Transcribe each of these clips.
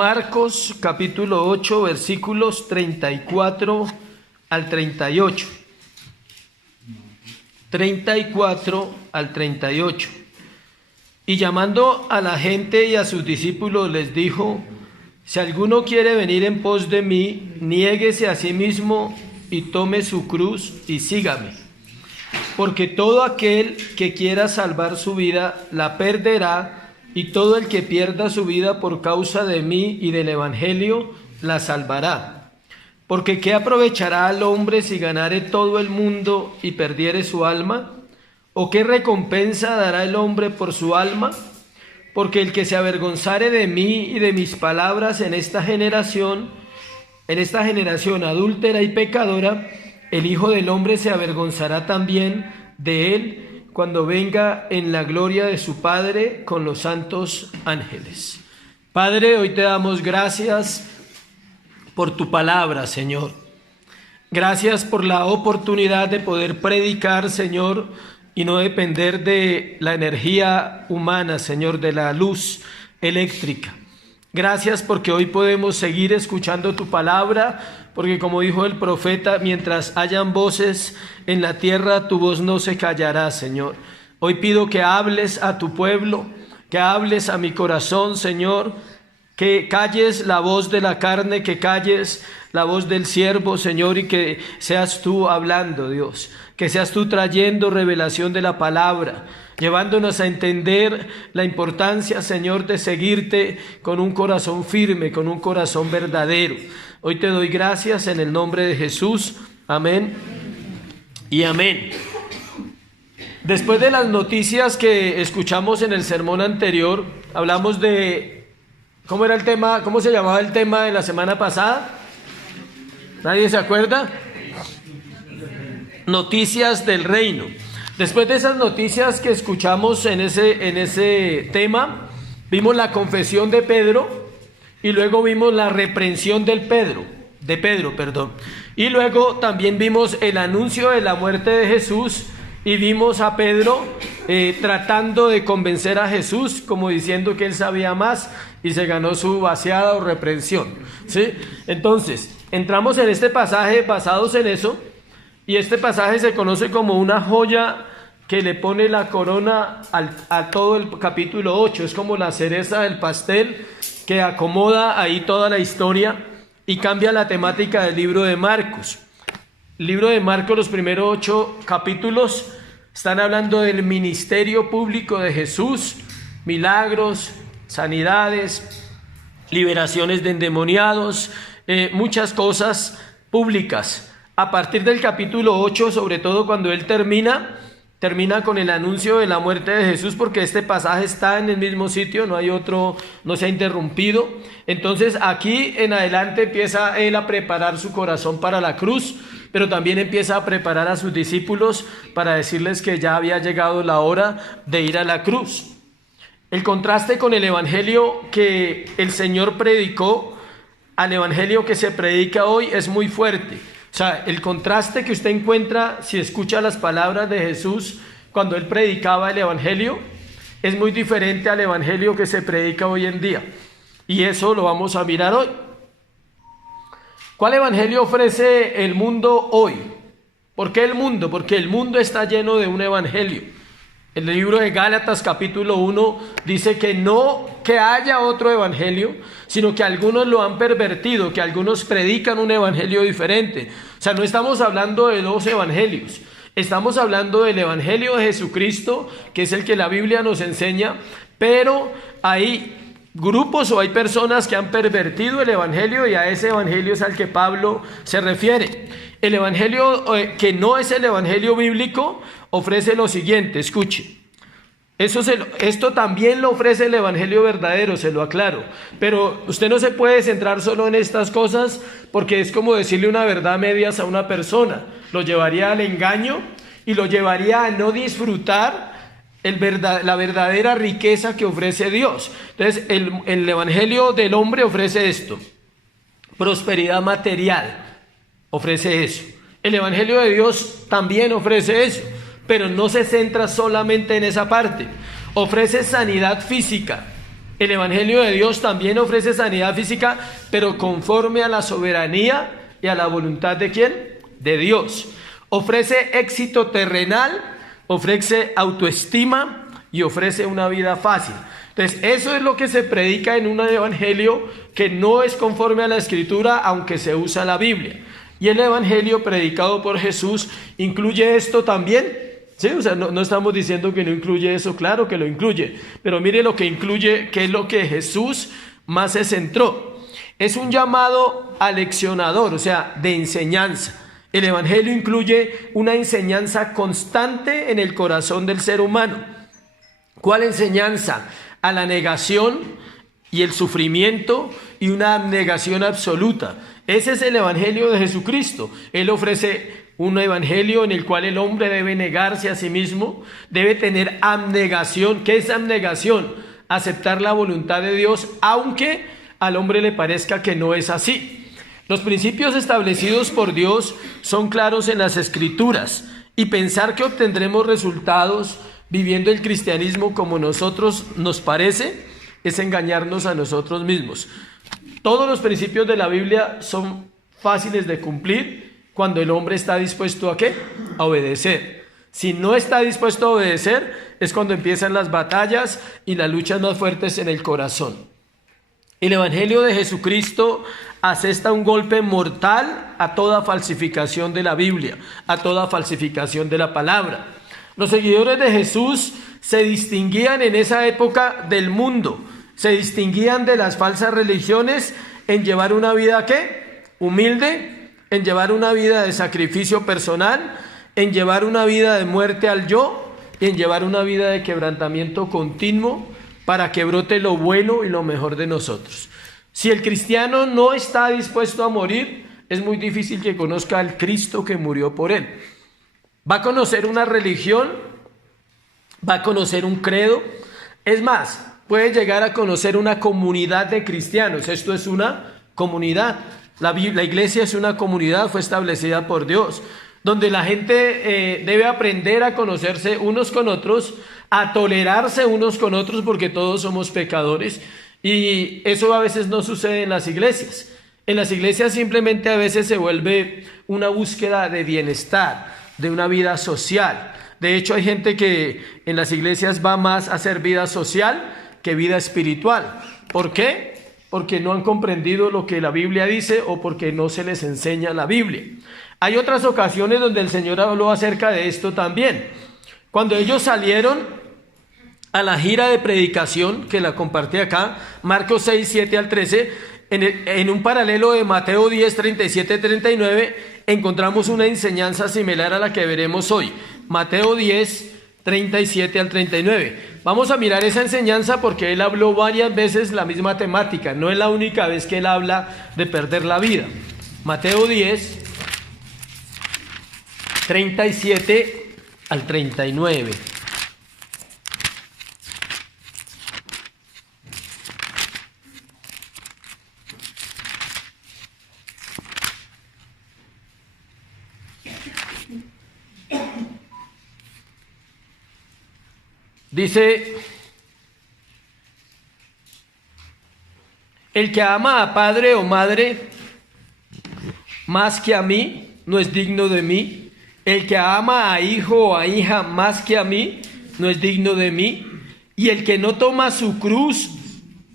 Marcos capítulo 8 versículos 34 al 38. 34 al 38. Y llamando a la gente y a sus discípulos les dijo: si alguno quiere venir en pos de mí, niéguese a sí mismo y tome su cruz y sígame. Porque todo aquel que quiera salvar su vida la perderá, y todo el que pierda su vida por causa de mí y del Evangelio la salvará. Porque ¿qué aprovechará al hombre si ganare todo el mundo y perdiere su alma? ¿O qué recompensa dará el hombre por su alma? Porque el que se avergonzare de mí y de mis palabras en esta generación adúltera y pecadora, el Hijo del Hombre se avergonzará también de él cuando venga en la gloria de su Padre con los santos ángeles. Padre, hoy te damos gracias por tu palabra, Señor. Gracias por la oportunidad de poder predicar, Señor, y no depender de la energía humana, Señor, de la luz eléctrica. Gracias porque hoy podemos seguir escuchando tu palabra, porque como dijo el profeta, mientras hayan voces en la tierra, tu voz no se callará, Señor. Hoy pido que hables a tu pueblo, que hables a mi corazón, Señor, que calles la voz de la carne, que calles la voz del siervo, Señor, y que seas tú hablando, Dios, que seas tú trayendo revelación de la palabra, llevándonos a entender la importancia, Señor, de seguirte con un corazón firme, con un corazón verdadero. Hoy te doy gracias en el nombre de Jesús. Amén y amén. Después de las noticias que escuchamos en el sermón anterior, hablamos de, ¿cómo era el tema? ¿Cómo se llamaba el tema de la semana pasada? ¿Nadie se acuerda? Noticias del reino. Después de esas noticias que escuchamos en ese tema, vimos la confesión de Pedro y luego vimos la reprensión de Pedro. Y luego también vimos el anuncio de la muerte de Jesús y vimos a Pedro tratando de convencer a Jesús, como diciendo que él sabía más, y se ganó su vaciada o reprensión, ¿sí? Entonces, entramos en este pasaje basados en eso, y este pasaje se conoce como una joya que le pone la corona a todo el capítulo 8. Es como la cereza del pastel que acomoda ahí toda la historia y cambia la temática del libro de Marcos. El libro de Marcos, los primeros 8 capítulos, están hablando del ministerio público de Jesús, milagros, sanidades, liberaciones de endemoniados, muchas cosas públicas. A partir del capítulo 8, sobre todo cuando él termina con el anuncio de la muerte de Jesús, porque este pasaje está en el mismo sitio, no hay otro, no se ha interrumpido. Entonces aquí en adelante empieza él a preparar su corazón para la cruz, pero también empieza a preparar a sus discípulos para decirles que ya había llegado la hora de ir a la cruz. El contraste con el evangelio que el Señor predicó al evangelio que se predica hoy es muy fuerte. O sea, el contraste que usted encuentra si escucha las palabras de Jesús cuando él predicaba el evangelio es muy diferente al evangelio que se predica hoy en día. Y eso lo vamos a mirar hoy. ¿Cuál evangelio ofrece el mundo hoy? ¿Por qué el mundo? Porque el mundo está lleno de un evangelio. El libro de Gálatas capítulo 1 dice que no que haya otro evangelio, sino que algunos lo han pervertido, que algunos predican un evangelio diferente. O sea, no estamos hablando de dos evangelios, estamos hablando del evangelio de Jesucristo, que es el que la Biblia nos enseña, pero hay grupos o hay personas que han pervertido el evangelio y a ese evangelio es al que Pablo se refiere. El evangelio que no es el evangelio bíblico ofrece lo siguiente, escuche. Esto también lo ofrece el evangelio verdadero, se lo aclaro. Pero usted no se puede centrar solo en estas cosas porque es como decirle una verdad a medias a una persona. Lo llevaría al engaño y lo llevaría a no disfrutar la verdadera riqueza que ofrece Dios. Entonces el evangelio del hombre ofrece esto: prosperidad material, ofrece eso. El evangelio de Dios también ofrece eso, pero no se centra solamente en esa parte. Ofrece sanidad física, El Evangelio de Dios también ofrece sanidad física, pero conforme a la soberanía y a la voluntad ¿de quién? De Dios. Ofrece éxito terrenal, ofrece autoestima y ofrece una vida fácil. Entonces, eso es lo que se predica en un evangelio que no es conforme a la Escritura, aunque se usa la Biblia. Y el evangelio predicado por Jesús incluye esto también. Sí, o sea, no estamos diciendo que no incluye eso, claro que lo incluye. Pero mire lo que incluye, que es lo que Jesús más se centró. Es un llamado aleccionador, o sea, de enseñanza. El evangelio incluye una enseñanza constante en el corazón del ser humano. ¿Cuál enseñanza? A la negación y el sufrimiento y una abnegación absoluta. Ese es el evangelio de Jesucristo. Él ofrece un evangelio en el cual el hombre debe negarse a sí mismo, debe tener abnegación. ¿Qué es abnegación? Aceptar la voluntad de Dios, aunque al hombre le parezca que no es así. Los principios establecidos por Dios son claros en las Escrituras, y pensar que obtendremos resultados viviendo el cristianismo como nosotros nos parece es engañarnos a nosotros mismos. Todos los principios de la Biblia son fáciles de cumplir cuando el hombre está dispuesto ¿a qué? A obedecer. Si no está dispuesto a obedecer, es cuando empiezan las batallas y las luchas más fuertes en el corazón. El Evangelio de Jesucristo asesta un golpe mortal a toda falsificación de la Biblia, a toda falsificación de la palabra. Los seguidores de Jesús se distinguían en esa época del mundo, se distinguían de las falsas religiones en llevar una vida ¿qué? Humilde, en llevar una vida de sacrificio personal, en llevar una vida de muerte al yo, y en llevar una vida de quebrantamiento continuo para que brote lo bueno y lo mejor de nosotros. Si el cristiano no está dispuesto a morir, es muy difícil que conozca al Cristo que murió por él. Va a conocer una religión, va a conocer un credo, es más, puede llegar a conocer una comunidad de cristianos. Esto es una comunidad. La iglesia es una comunidad, fue establecida por Dios, donde la gente debe aprender a conocerse unos con otros, a tolerarse unos con otros, porque todos somos pecadores, y eso a veces no sucede en las iglesias. En las iglesias simplemente a veces se vuelve una búsqueda de bienestar, de una vida social. De hecho, hay gente que en las iglesias va más a hacer vida social que vida espiritual. ¿Por qué? Porque no han comprendido lo que la Biblia dice o porque no se les enseña la Biblia. Hay otras ocasiones donde el Señor habló acerca de esto también. Cuando ellos salieron a la gira de predicación, que la compartí acá, Marcos 6, 7 al 13, en un paralelo de Mateo 10, 37, 39, encontramos una enseñanza similar a la que veremos hoy. Mateo 10, 37 al 39. Vamos a mirar esa enseñanza porque él habló varias veces la misma temática. No es la única vez que él habla de perder la vida. Mateo 10, 37 al 39. Dice: el que ama a padre o madre más que a mí no es digno de mí. El que ama a hijo o a hija más que a mí no es digno de mí. Y el que no toma su cruz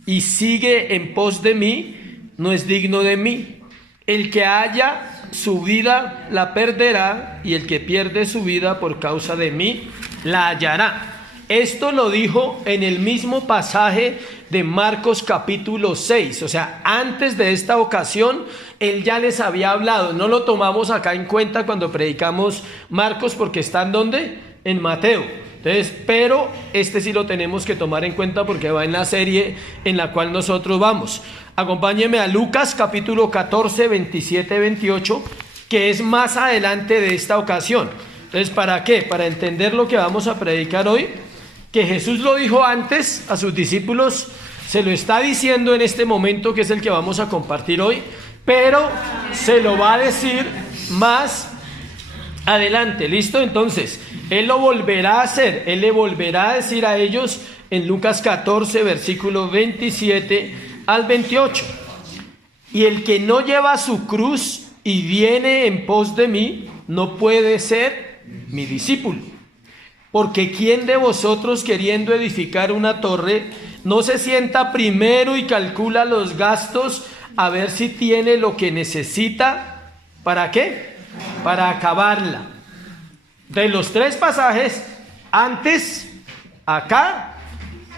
y sigue en pos de mí no es digno de mí. El que haya su vida la perderá, y el que pierde su vida por causa de mí la hallará. Esto lo dijo en el mismo pasaje de Marcos capítulo 6, o sea, antes de esta ocasión, él ya les había hablado. No lo tomamos acá en cuenta cuando predicamos Marcos porque está en ¿dónde? En Mateo. Entonces, pero este sí lo tenemos que tomar en cuenta porque va en la serie en la cual nosotros vamos. Acompáñenme a Lucas capítulo 14, 27, 28, que es más adelante de esta ocasión. Entonces, ¿para qué? Para entender lo que vamos a predicar hoy. Que Jesús lo dijo antes a sus discípulos, se lo está diciendo en este momento, que es el que vamos a compartir hoy, pero se lo va a decir más adelante. ¿Listo? Entonces, Él lo volverá a hacer, Él le volverá a decir a ellos en Lucas 14, versículo 27 al 28. Y el que no lleva su cruz y viene en pos de mí, no puede ser mi discípulo. Porque ¿quién de vosotros, queriendo edificar una torre, no se sienta primero y calcula los gastos a ver si tiene lo que necesita? ¿Para qué? Para acabarla. De los tres pasajes, antes, acá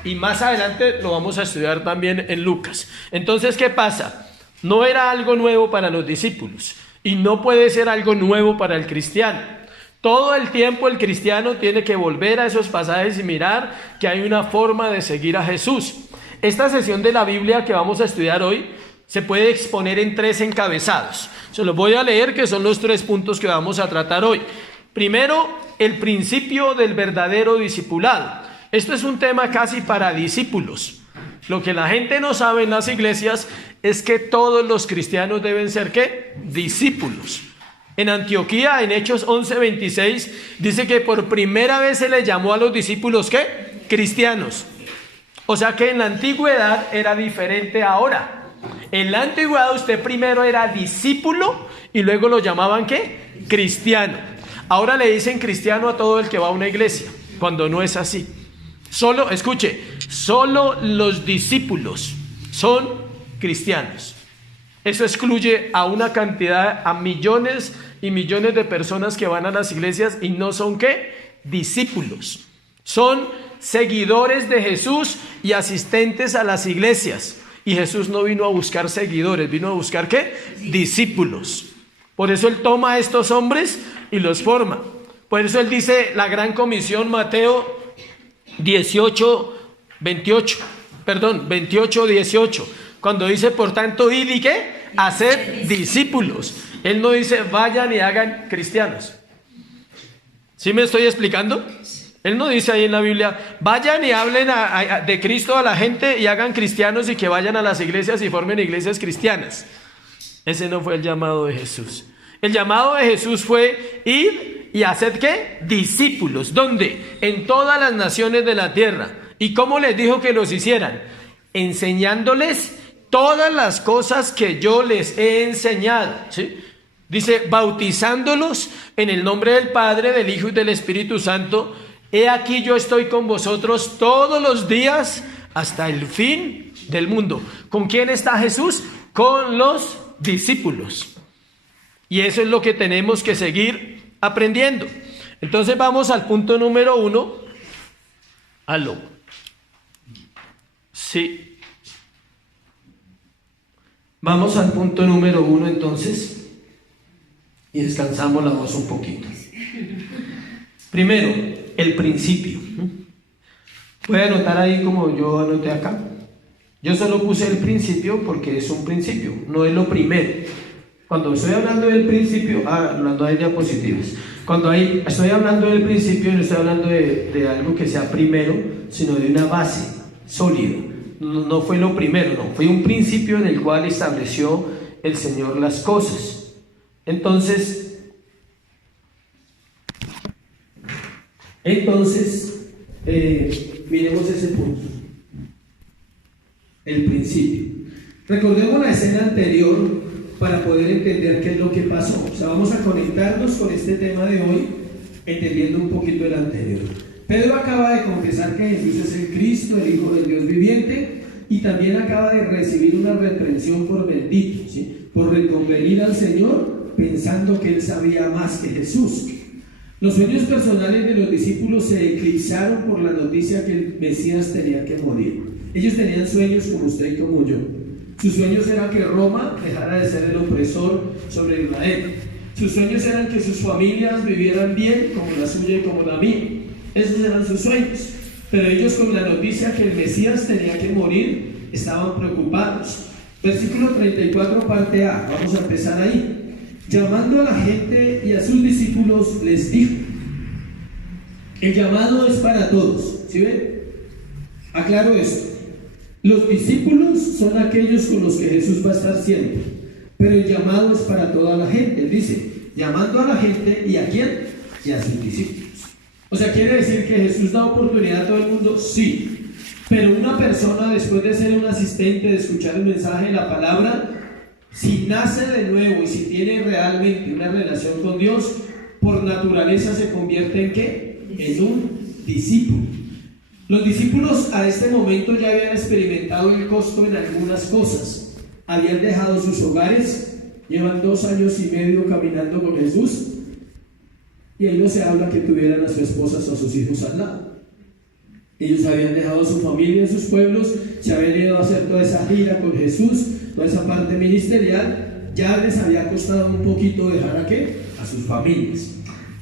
y más adelante lo vamos a estudiar también en Lucas. Entonces, ¿qué pasa? No era algo nuevo para los discípulos y no puede ser algo nuevo para el cristiano. Todo el tiempo el cristiano tiene que volver a esos pasajes y mirar que hay una forma de seguir a Jesús. Esta sesión de la Biblia que vamos a estudiar hoy se puede exponer en 3 encabezados. Se los voy a leer, que son los 3 puntos que vamos a tratar hoy. Primero, el principio del verdadero discipulado. Esto es un tema casi para discípulos. Lo que la gente no sabe en las iglesias es que todos los cristianos deben ser ¿qué? Discípulos. En Antioquía, en Hechos 11:26, dice que por primera vez se le llamó a los discípulos ¿qué? Cristianos. O sea que en la antigüedad era diferente ahora. En la antigüedad usted primero era discípulo y luego lo llamaban ¿qué? Cristiano. Ahora le dicen cristiano a todo el que va a una iglesia, cuando no es así. Solo, escuche, solo los discípulos son cristianos. Eso excluye a una cantidad, a millones y millones de personas que van a las iglesias y no son ¿qué? Discípulos. Son seguidores de Jesús y asistentes a las iglesias. Y Jesús no vino a buscar seguidores, vino a buscar ¿qué? Discípulos. Por eso Él toma a estos hombres y los forma. Por eso Él dice la gran comisión, Mateo 28, 18. Cuando dice, por tanto, id y ¿qué? Hacer discípulos. Él no dice, vayan y hagan cristianos. ¿Sí me estoy explicando? Él no dice ahí en la Biblia, vayan y hablen de Cristo a la gente y hagan cristianos y que vayan a las iglesias y formen iglesias cristianas. Ese no fue el llamado de Jesús. El llamado de Jesús fue ir y hacer ¿qué? Discípulos. ¿Dónde? En todas las naciones de la tierra. ¿Y cómo les dijo que los hicieran? Enseñándoles todas las cosas que yo les he enseñado. ¿Sí? Dice, bautizándolos en el nombre del Padre, del Hijo y del Espíritu Santo. He aquí yo estoy con vosotros todos los días hasta el fin del mundo. ¿Con quién está Jesús? Con los discípulos. Y eso es lo que tenemos que seguir aprendiendo. Entonces vamos al punto número 1. Aló. Sí. Vamos al punto número 1 entonces. Y descansamos la voz un poquito. Primero, el principio. Puede anotar ahí como yo anoté acá. Yo solo puse el principio porque es un principio, no es lo primero. Cuando estoy hablando del principio, hablando de diapositivas. Cuando estoy hablando del principio, no estoy hablando de algo que sea primero, sino de una base sólida. No fue lo primero, no. Fue un principio en el cual estableció el Señor las cosas. Entonces, miremos ese punto. El principio. Recordemos la escena anterior para poder entender qué es lo que pasó. O sea, vamos a conectarnos con este tema de hoy, entendiendo un poquito el anterior. Pedro acaba de confesar que Jesús es el Cristo, el Hijo del Dios viviente, y también acaba de recibir una reprensión por bendito, ¿sí? Por reconvenir al Señor, pensando que él sabía más que Jesús. Los sueños personales de los discípulos se eclipsaron por la noticia que el Mesías tenía que morir. Ellos tenían sueños como usted y como yo. Sus sueños eran que Roma dejara de ser el opresor sobre Israel. Sus sueños eran que sus familias vivieran bien, como la suya y como la mía. Esos eran sus sueños. Pero ellos, con la noticia que el Mesías tenía que morir, estaban preocupados. Versículo 34, parte A. Vamos a empezar ahí. Llamando a la gente y a sus discípulos, les dijo: el llamado es para todos. ¿Sí ven? Aclaro esto. Los discípulos son aquellos con los que Jesús va a estar siempre, pero el llamado es para toda la gente. Él dice, llamando a la gente, ¿y a quién? Y a sus discípulos. O sea, ¿quiere decir que Jesús da oportunidad a todo el mundo? Sí. Pero una persona, después de ser un asistente, de escuchar el mensaje de la palabra, si nace de nuevo y si tiene realmente una relación con Dios, por naturaleza se convierte ¿en qué? En un discípulo. Los discípulos a este momento ya habían experimentado el costo en algunas cosas. Habían dejado sus hogares, llevan 2 años y medio caminando con Jesús, y ahí no se habla que tuvieran a sus esposas o a sus hijos al lado. Ellos habían dejado su familia, sus pueblos, se habían ido a hacer toda esa gira con Jesús, toda esa parte ministerial. Ya les había costado un poquito dejar ¿a qué? A sus familias.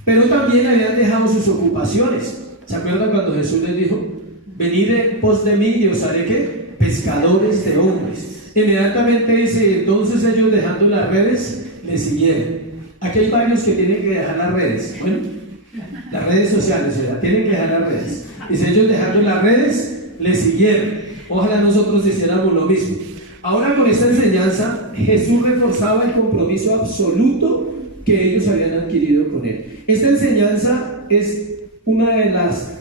Pero también habían dejado sus ocupaciones. ¿Se acuerdan cuando Jesús les dijo: venid en pos de mí y os haré ¿qué? Pescadores de hombres? Inmediatamente dice: entonces ellos, dejando las redes, le siguieron. Aquí hay varios que tienen que dejar las redes. Bueno, las redes sociales, ¿verdad? Tienen que dejar las redes. Dice: ellos, dejando las redes, le siguieron. Ojalá nosotros hiciéramos lo mismo. Ahora, con esta enseñanza, Jesús reforzaba el compromiso absoluto que ellos habían adquirido con él. Esta enseñanza es una de las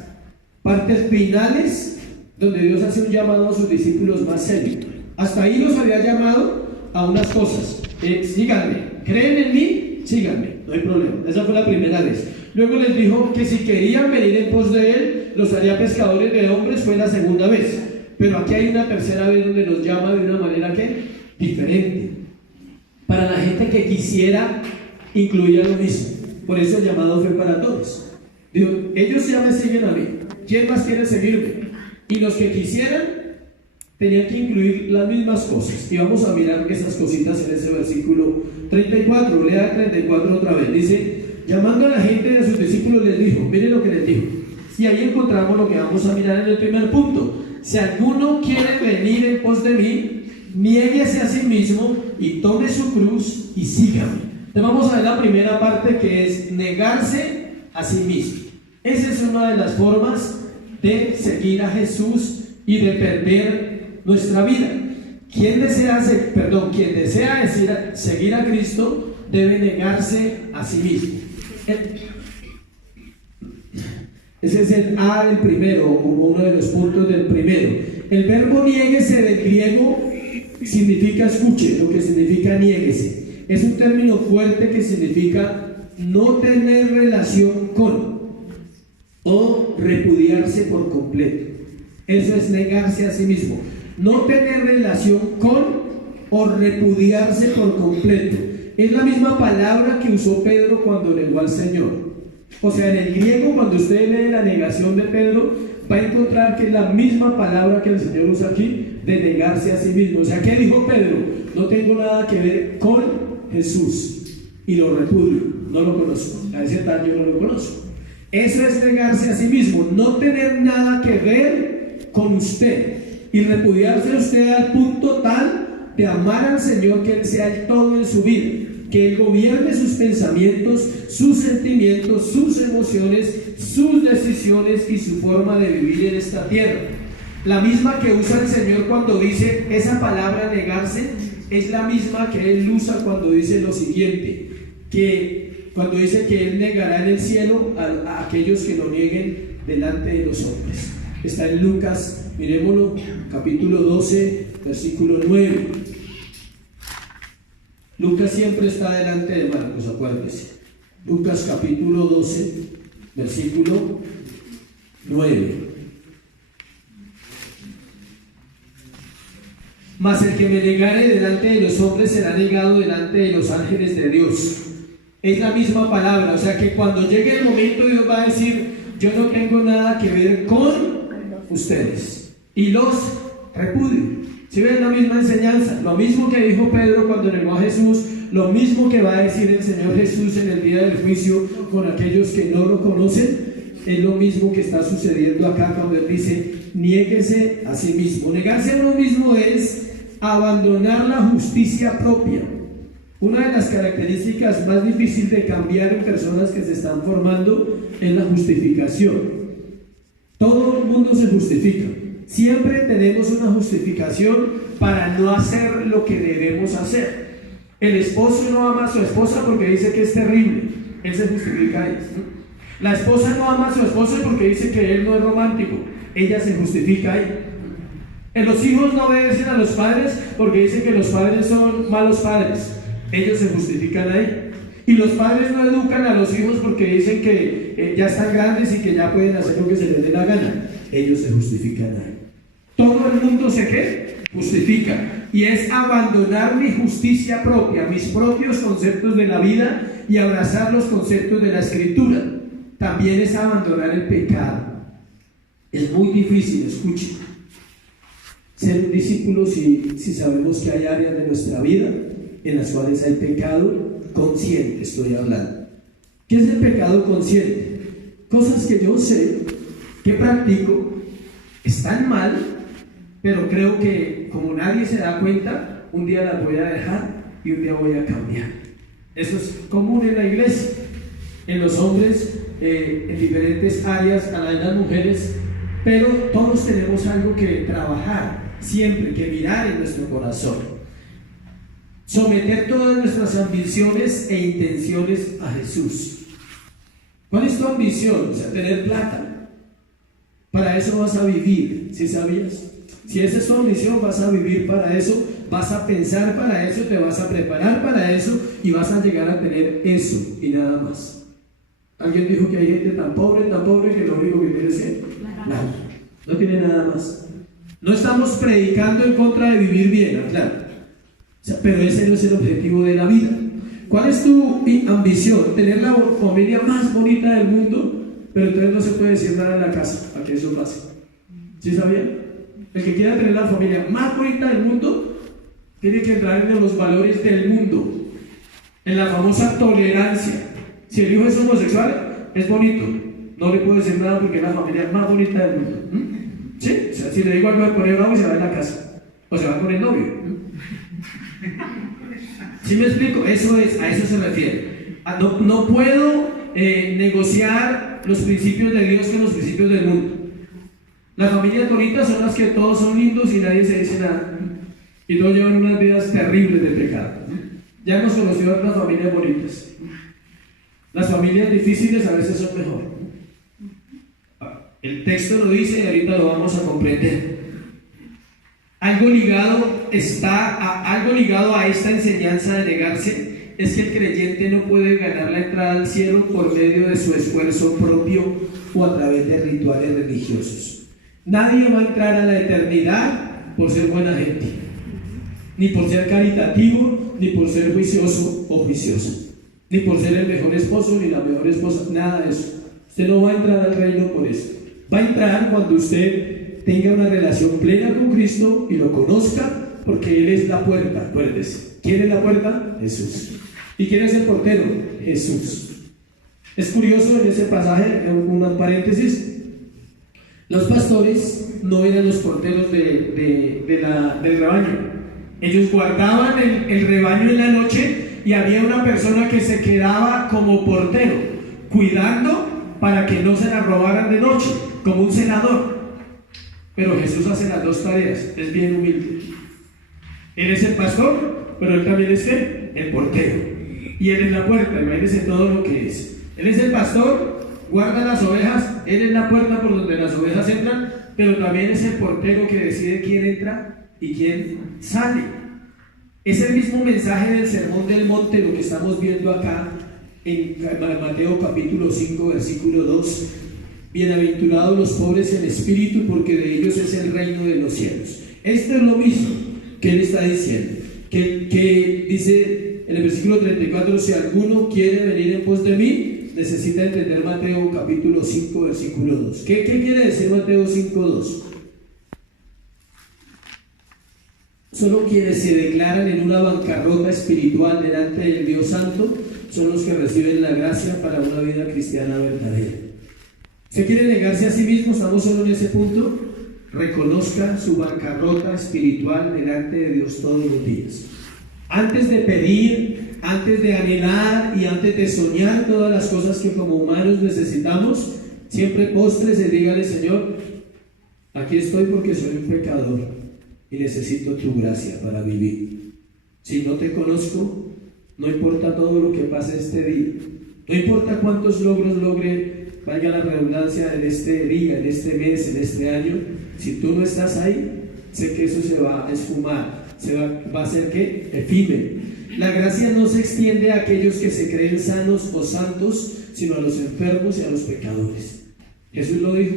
partes finales donde Dios hace un llamado a sus discípulos más serios. Hasta ahí los había llamado a unas cosas: síganme, creen en mí, síganme, no hay problema. Esa fue la primera vez. Luego les dijo que si querían venir en pos de él, los haría pescadores de hombres. Fue la segunda vez. Pero aquí hay una tercera vez donde los llama de una manera ¿qué? Diferente. Para la gente que quisiera, incluía lo mismo. Por eso el llamado fue para todos. Dijo: ellos ya me siguen a mí, ¿quién más quiere seguirme? Y los que quisieran tenían que incluir las mismas cosas. Y vamos a mirar esas cositas en ese versículo 34. Lea el 34 otra vez. Dice: llamando a la gente de sus discípulos, les dijo, miren lo que les dijo. Y ahí encontramos lo que vamos a mirar en el primer punto. Si alguno quiere venir en pos de mí, niéguese a sí mismo y tome su cruz y sígame. Entonces vamos a ver la primera parte, que es negarse a sí mismo. Esa es una de las formas de seguir a Jesús y de perder nuestra vida. Quien desea seguir a Cristo debe negarse a sí mismo. Ese es el A del primero, o uno de los puntos del primero. El verbo niéguese del griego significa escuche, lo que significa niéguese. Es un término fuerte que significa no tener relación con o repudiarse por completo. Eso es negarse a sí mismo. No tener relación con o repudiarse por completo. Es la misma palabra que usó Pedro cuando negó al Señor. O sea, en el griego, cuando usted lee la negación de Pedro, va a encontrar que es la misma palabra que el Señor usa aquí, de negarse a sí mismo. O sea, ¿qué dijo Pedro? No tengo nada que ver con Jesús y lo repudio, no lo conozco. A ese tal yo no lo conozco. Eso es negarse a sí mismo, no tener nada que ver con usted y repudiarse a usted al punto tal de amar al Señor, que Él sea el todo en su vida, que Él gobierne sus pensamientos, sus sentimientos, sus emociones, sus decisiones y su forma de vivir en esta tierra. La misma que usa el Señor cuando dice esa palabra negarse, es la misma que Él usa cuando dice lo siguiente, que cuando dice que Él negará en el cielo a aquellos que lo nieguen delante de los hombres. Está en Lucas, miremoslo, capítulo 12, versículo 9. Lucas siempre está delante de Marcos, acuérdense. Lucas capítulo 12, versículo 9. Mas el que me negare delante de los hombres será negado delante de los ángeles de Dios. Es la misma palabra, o sea que cuando llegue el momento, Dios va a decir: yo no tengo nada que ver con ustedes, y los repudio. Si ven la misma enseñanza, lo mismo que dijo Pedro cuando negó a Jesús, lo mismo que va a decir el Señor Jesús en el día del juicio con aquellos que no lo conocen, es lo mismo que está sucediendo acá cuando Él dice: niéguese a sí mismo. Negarse a uno mismo es abandonar la justicia propia. Una de las características más difíciles de cambiar en personas que se están formando es la justificación. Todo el mundo se justifica. Siempre tenemos una justificación para no hacer lo que debemos hacer. El esposo no ama a su esposa porque dice que es terrible. Él se justifica ahí. La esposa no ama a su esposo porque dice que él no es romántico. Ella se justifica ahí. Los hijos no obedecen a los padres porque dicen que los padres son malos padres. Ellos se justifican ahí. Y los padres no educan a los hijos porque dicen que ya están grandes y que ya pueden hacer lo que se les dé la gana. Ellos se justifican ahí. Todo el mundo se ¿qué? Justifica. Y es abandonar mi justicia propia, mis propios conceptos de la vida y abrazar los conceptos de la Escritura. También es abandonar el pecado. Es muy difícil, escuchen, ser un discípulo si sabemos que hay áreas de nuestra vida en las cuales hay pecado consciente, estoy hablando. ¿Qué es el pecado consciente? Cosas que yo sé, que practico, están mal, pero creo que como nadie se da cuenta, un día las voy a dejar y un día voy a cambiar. Eso es común en la iglesia, en los hombres, en diferentes áreas, en las mujeres, pero todos tenemos algo que trabajar, siempre que mirar en nuestro corazón. Someter todas nuestras ambiciones e intenciones a Jesús. ¿Cuál es tu ambición? O sea, tener plata. Para eso vas a vivir, ¿sí sabías? Si esa es tu ambición, vas a vivir para eso, vas a pensar para eso, te vas a preparar para eso y vas a llegar a tener eso y nada más. Alguien dijo que hay gente tan pobre que lo único que tiene es nada. No tiene nada más. No estamos predicando en contra de vivir bien, claro. O sea, pero ese no es el objetivo de la vida. ¿Cuál es tu ambición? Tener la familia más bonita del mundo, pero entonces no se puede decir nada en la casa para que eso pase. ¿Sí sabían? El que quiera tener la familia más bonita del mundo tiene que entrar en los valores del mundo, en la famosa tolerancia. Si el hijo es homosexual, es bonito, no le puedo decir nada porque es la familia más bonita del mundo. ¿Sí? O sea, si le digo algo, va a poner bravo y se va de la casa, o se va con el novio. ¿Sí me explico? Eso es, a eso se refiere. No puedo negociar los principios de Dios con los principios del mundo. Las familias bonitas son las que todos son lindos y nadie se dice nada. Y todos llevan unas vidas terribles de pecado. Ya hemos conocido otras familias bonitas. Las familias difíciles a veces son mejor. El texto lo dice y ahorita lo vamos a comprender. Algo ligado a esta enseñanza de negarse es que el creyente no puede ganar la entrada al cielo por medio de su esfuerzo propio o a través de rituales religiosos. Nadie va a entrar a la eternidad por ser buena gente, ni por ser caritativo, ni por ser juicioso o juiciosa, ni por ser el mejor esposo ni la mejor esposa, nada de eso. Usted no va a entrar al reino por eso. Va a entrar cuando usted tenga una relación plena con Cristo y lo conozca, porque Él es la puerta, acuérdese. ¿Quién es la puerta? Jesús. ¿Y quién es el portero? Jesús. Es curioso en ese pasaje, un paréntesis, los pastores no eran los porteros del rebaño. Ellos guardaban el rebaño en la noche y había una persona que se quedaba como portero, cuidando para que no se la robaran de noche, como un celador. Pero Jesús hace las dos tareas, es bien humilde. Él es el pastor, pero Él también es el portero. Y Él es la puerta, imagínense todo lo que es. Él es el pastor, guarda las ovejas, Él es la puerta por donde las ovejas entran, pero también es el portero que decide quién entra y quién sale. Es el mismo mensaje del Sermón del Monte, lo que estamos viendo acá en Mateo capítulo 5, versículo 2. Bienaventurados los pobres en espíritu, porque de ellos es el reino de los cielos. Esto es lo mismo que Él está diciendo, que dice en el versículo 34, si alguno quiere venir en pos de mí, necesita entender Mateo capítulo 5, versículo 2. ¿Qué quiere decir Mateo 5, 2? Solo quienes se declaran en una bancarrota espiritual delante del Dios Santo son los que reciben la gracia para una vida cristiana verdadera. ¿Se quiere negarse a sí mismo? Estamos solo en ese punto. Reconozca su bancarrota espiritual delante de Dios todos los días. Antes de pedir, antes de anhelar y antes de soñar todas las cosas que como humanos necesitamos, siempre póstrese y dígale: Señor, aquí estoy porque soy un pecador y necesito tu gracia para vivir. Si no te conozco, no importa todo lo que pase este día, no importa cuántos logros logre, valga la redundancia, en este día, en este mes, en este año, si tú no estás ahí, sé que eso se va a esfumar, va a ser ¿qué? Efímero. La gracia no se extiende a aquellos que se creen sanos o santos, sino a los enfermos y a los pecadores. Jesús lo dijo: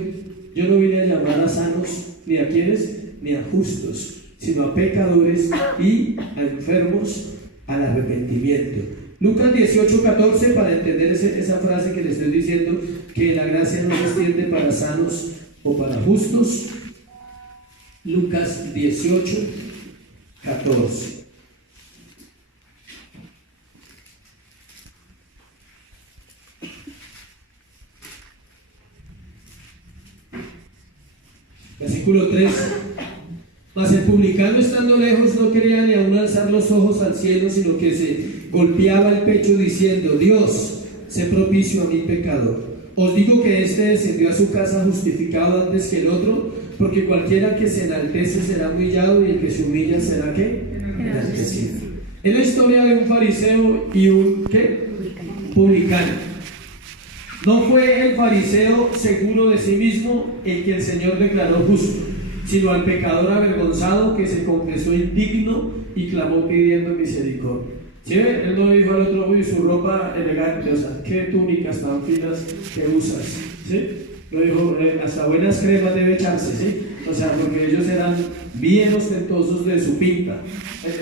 yo no vine a llamar a sanos ni a quienes, ni a justos, sino a pecadores y a enfermos al arrepentimiento. Lucas 18:14, para entender esa frase que le estoy diciendo, que la gracia no se extiende para sanos o para justos. Lucas 18:14. Versículo 3. Mas el publicano, estando lejos, no quería ni aun alzar los ojos al cielo, sino que se golpeaba el pecho diciendo: Dios, sé propicio a mi pecador. Os digo que éste descendió a su casa justificado antes que el otro, porque cualquiera que se enaltece será humillado, y el que se humilla será ¿qué? Enaltecido. Es la historia de un fariseo y un ¿qué? Publicano. No fue el fariseo seguro de sí mismo el que el Señor declaró justo, sino al pecador avergonzado que se confesó indigno y clamó pidiendo misericordia. ¿Sí? Él no dijo al otro: uy, su ropa elegante, o sea, qué túnicas tan finas que usas. ¿Sí? No dijo: hasta buenas cremas debe echarse, ¿sí? O sea, porque ellos eran bien ostentosos de su pinta.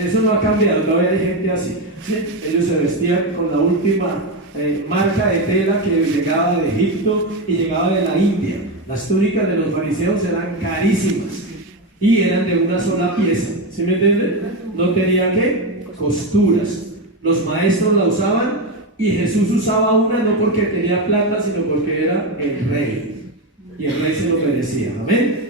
Eso no ha cambiado, todavía hay gente así, ¿sí? Ellos se vestían con la última marca de tela que llegaba de Egipto y llegaba de la India. Las túnicas de los fariseos eran carísimas y eran de una sola pieza, ¿sí me entienden? No tenía ¿qué? Costuras. Los maestros la usaban, y Jesús usaba una no porque tenía plata, sino porque era el rey, y el rey se lo merecía. Amén.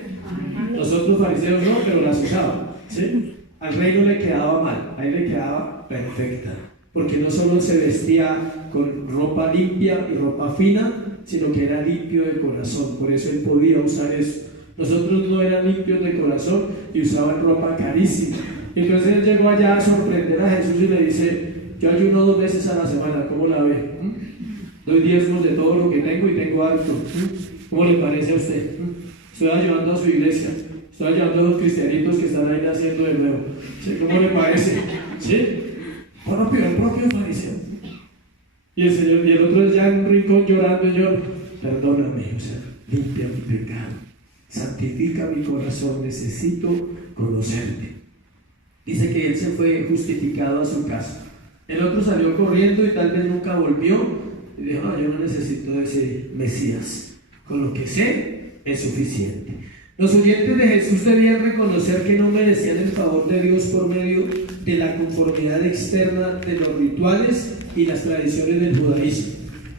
Nosotros fariseos no, pero las usaban, ¿sí? Al rey no le quedaba mal, a él le quedaba perfecta, porque no solo se vestía con ropa limpia y ropa fina, sino que era limpio de corazón. Por eso él podía usar eso. Nosotros no eran limpios de corazón y usaban ropa carísima. Entonces él llegó allá a sorprender a Jesús y le dice: yo ayuno 2 veces a la semana, ¿cómo la ve? Doy diezmos de todo lo que tengo y tengo harto. ¿Cómo le parece a usted? Estoy ayudando a su iglesia, estoy ayudando a los cristianitos que están ahí naciendo de nuevo. ¿Sí? ¿Cómo le parece? ¿Sí? El propio fariseo. Y el Señor, y el otro ya en un rincón llorando: yo, perdóname, o sea, limpia mi pecado, santifica mi corazón, necesito conocerte. Dice que él se fue justificado a su casa. El otro salió corriendo y tal vez nunca volvió, y dijo: no, yo no necesito de ese Mesías, con lo que sé es suficiente. Los oyentes de Jesús debían reconocer que no merecían el favor de Dios por medio de la conformidad externa de los rituales y las tradiciones del judaísmo.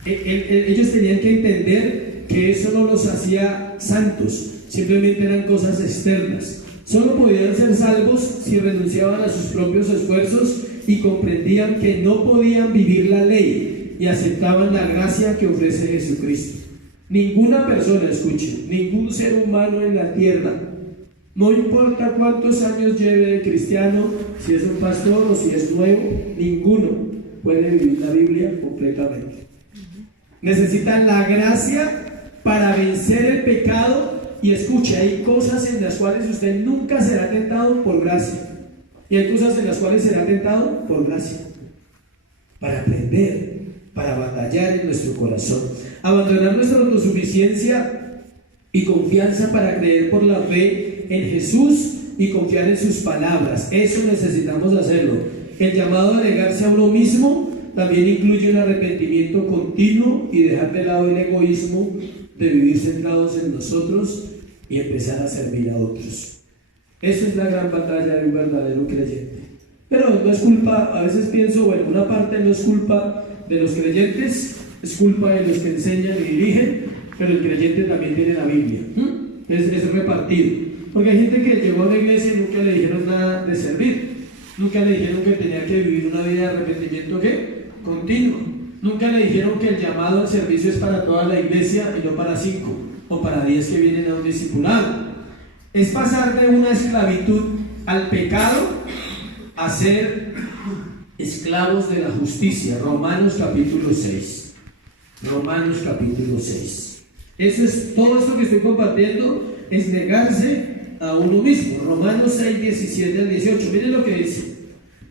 Ellos tenían que entender que eso no los hacía santos, simplemente eran cosas externas. Solo podían ser salvos si renunciaban a sus propios esfuerzos y comprendían que no podían vivir la ley y aceptaban la gracia que ofrece Jesucristo. Ninguna persona, escuche, ningún ser humano en la tierra, no importa cuántos años lleve de cristiano, si es un pastor o si es nuevo, ninguno puede vivir la Biblia completamente. Necesitan la gracia para vencer el pecado. Y escuche, hay cosas en las cuales usted nunca será tentado por gracia, y hay cosas en las cuales será tentado por gracia, para aprender, para batallar en nuestro corazón, abandonar nuestra autosuficiencia y confianza para creer por la fe en Jesús y confiar en sus palabras. Eso necesitamos hacerlo. El llamado a negarse a uno mismo también incluye un arrepentimiento continuo y dejar de lado el egoísmo de vivir centrados en nosotros y empezar a servir a otros. Esa es la gran batalla de un verdadero creyente. Pero no es culpa, a veces pienso, bueno, una parte no es culpa de los creyentes, es culpa de los que enseñan y dirigen, pero el creyente también tiene la Biblia. Es repartido. Porque hay gente que llegó a la iglesia y nunca le dijeron nada de servir, nunca le dijeron que tenía que vivir una vida de arrepentimiento ¿qué? Continuo. Nunca le dijeron que el llamado al servicio es para toda la iglesia y no para 5 o para 10 que vienen a un discipulado. Es pasar de una esclavitud al pecado a ser esclavos de la justicia. Romanos capítulo 6. Romanos capítulo 6. Eso es, todo esto que estoy compartiendo es negarse a uno mismo. Romanos 6, 17 al 18. Miren lo que dice.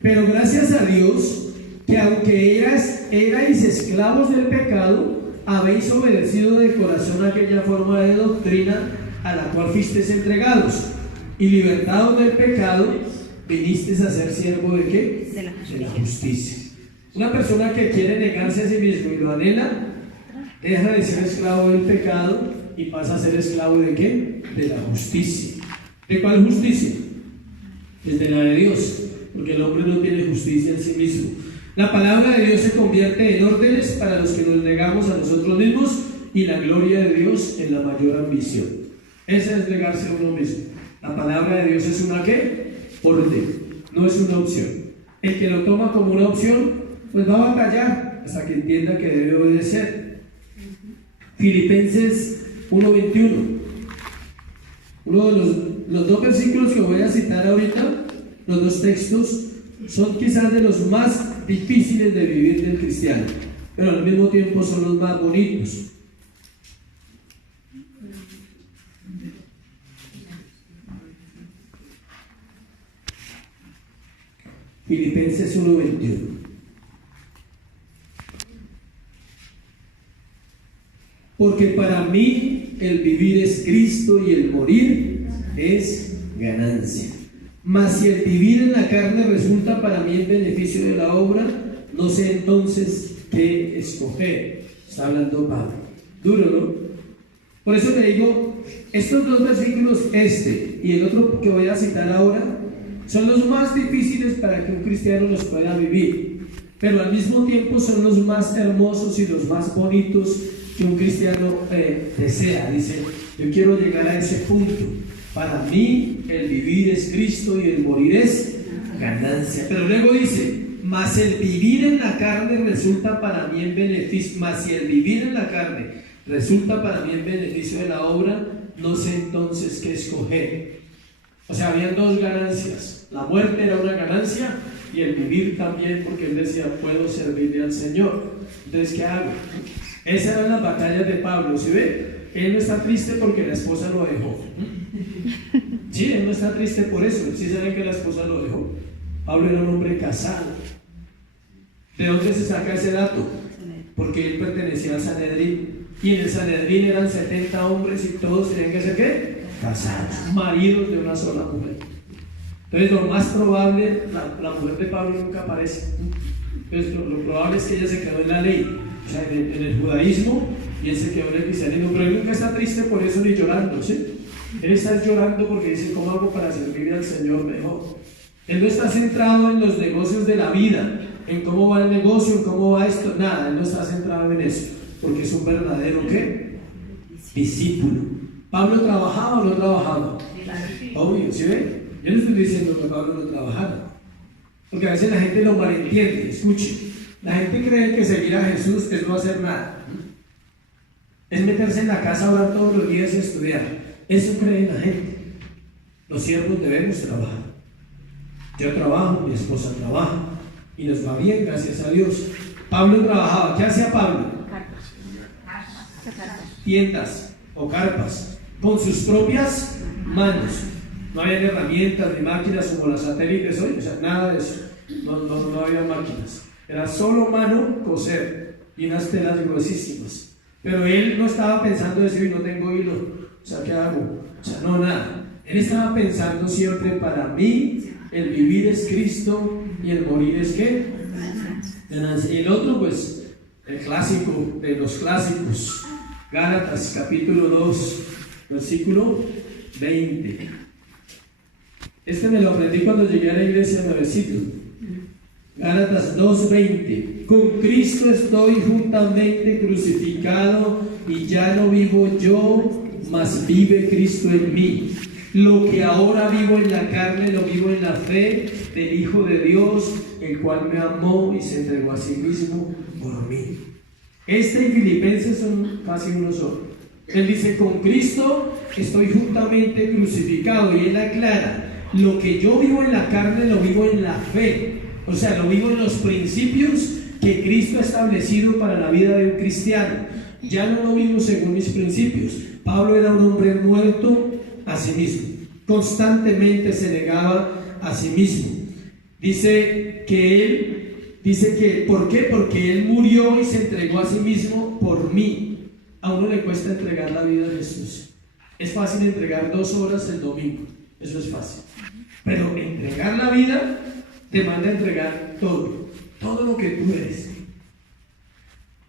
Pero gracias a Dios, que aunque erais esclavos del pecado, habéis obedecido de corazón aquella forma de doctrina a la cual fuisteis entregados, y libertados del pecado, vinisteis a ser siervo de ¿qué? De la De la justicia. Una persona que quiere negarse a sí mismo y lo anhela, deja de ser esclavo del pecado y pasa a ser esclavo de ¿qué? De la justicia. ¿De cuál justicia? Pues de la de Dios, porque el hombre no tiene justicia en sí mismo. La palabra de Dios se convierte en órdenes para los que nos negamos a nosotros mismos y la gloria de Dios en la mayor ambición. Esa es negarse a uno mismo. La palabra de Dios es una ¿qué? Orden, no es una opción. El que lo toma como una opción, pues va a batallar hasta que entienda que debe obedecer. Filipenses 1:21. Uno de los dos versículos que voy a citar ahorita, los dos textos, son quizás de los más difíciles de vivir del cristiano, pero al mismo tiempo son los más bonitos. Filipenses 1:21. Porque para mí el vivir es Cristo y el morir es ganancia. Mas si el vivir en la carne resulta para mí el beneficio de la obra, no sé entonces qué escoger. Está hablando Pablo. Duro, ¿no? Por eso le digo, estos dos versículos, este y el otro que voy a citar ahora, son los más difíciles para que un cristiano los pueda vivir, pero al mismo tiempo son los más hermosos y los más bonitos que un cristiano desea. Dice, yo quiero llegar a ese punto. Para mí el vivir es Cristo y el morir es ganancia. Pero luego dice, mas el vivir en la carne resulta para mí en beneficio, mas si el vivir en la carne resulta para mí en beneficio de la obra, no sé entonces qué escoger. O sea, habían dos ganancias. La muerte era una ganancia y el vivir también, porque él decía, puedo servirle al Señor. Entonces, ¿qué hago? Esas eran las batallas de Pablo. ¿Sí ve? Él no está triste porque la esposa lo dejó. Sí, él no está triste por eso. Sí saben que la esposa lo dejó. Pablo era un hombre casado. ¿De dónde se saca ese dato? Porque él pertenecía al Sanedrín. Y en el Sanedrín eran 70 hombres y todos tenían que ser ¿qué? Casados, maridos de una sola mujer. Entonces lo más probable, la mujer de Pablo nunca aparece. Entonces lo probable es que ella se quedó en la ley, o sea, en el judaísmo, y él se quedó en el cristianismo, pero él nunca está triste por eso ni llorando, ¿sí? Él está llorando porque dice, ¿cómo hago para servirle al Señor mejor? Él no está centrado en los negocios de la vida, en cómo va el negocio, en cómo va esto, nada, él no está centrado en eso, porque es un verdadero ¿qué? Discípulo. ¿Pablo trabajaba o no trabajaba? Obvio, ¿sí ve? Yo no estoy diciendo que Pablo no trabajara, porque a veces la gente lo malentiende. Escuche, la gente cree que seguir a Jesús es no hacer nada, es meterse en la casa a orar todos los días y estudiar. Eso cree la gente. Los siervos debemos trabajar. Yo trabajo, mi esposa trabaja y nos va bien, gracias a Dios. Pablo trabajaba. ¿Qué hacía Pablo? Tiendas o carpas con sus propias manos. No había herramientas ni máquinas como las satélites hoy, o sea, nada de eso. No había máquinas. Era solo mano coser y unas telas gruesísimas. Pero él no estaba pensando decir, no tengo hilo, o sea, ¿qué hago? O sea, no, nada. Él estaba pensando siempre, para mí, el vivir es Cristo y el morir es ¿qué? Ganancia. Y el otro, pues, el clásico de los clásicos, Gálatas, capítulo 2, versículo 20. Este me lo aprendí cuando llegué a la iglesia nuevecito. Gálatas 2:20. Con Cristo estoy juntamente crucificado y ya no vivo yo, mas vive Cristo en mí. Lo que ahora vivo en la carne, lo vivo en la fe del Hijo de Dios, el cual me amó y se entregó a sí mismo por mí. Este y Filipenses son casi uno solo. Él dice, con Cristo estoy juntamente crucificado, y él aclara, lo que yo vivo en la carne lo vivo en la fe, o sea, lo vivo en los principios que Cristo ha establecido para la vida de un cristiano. Ya no lo vivo según mis principios. Pablo era un hombre muerto a sí mismo. constantemente se negaba a sí mismo. Dice que, ¿por qué? Porque Él murió y se entregó a sí mismo por mí. A uno le cuesta entregar la vida a Jesús. Es fácil entregar 2 horas el domingo, eso es fácil. Pero entregar la vida demanda entregar todo lo que tú eres.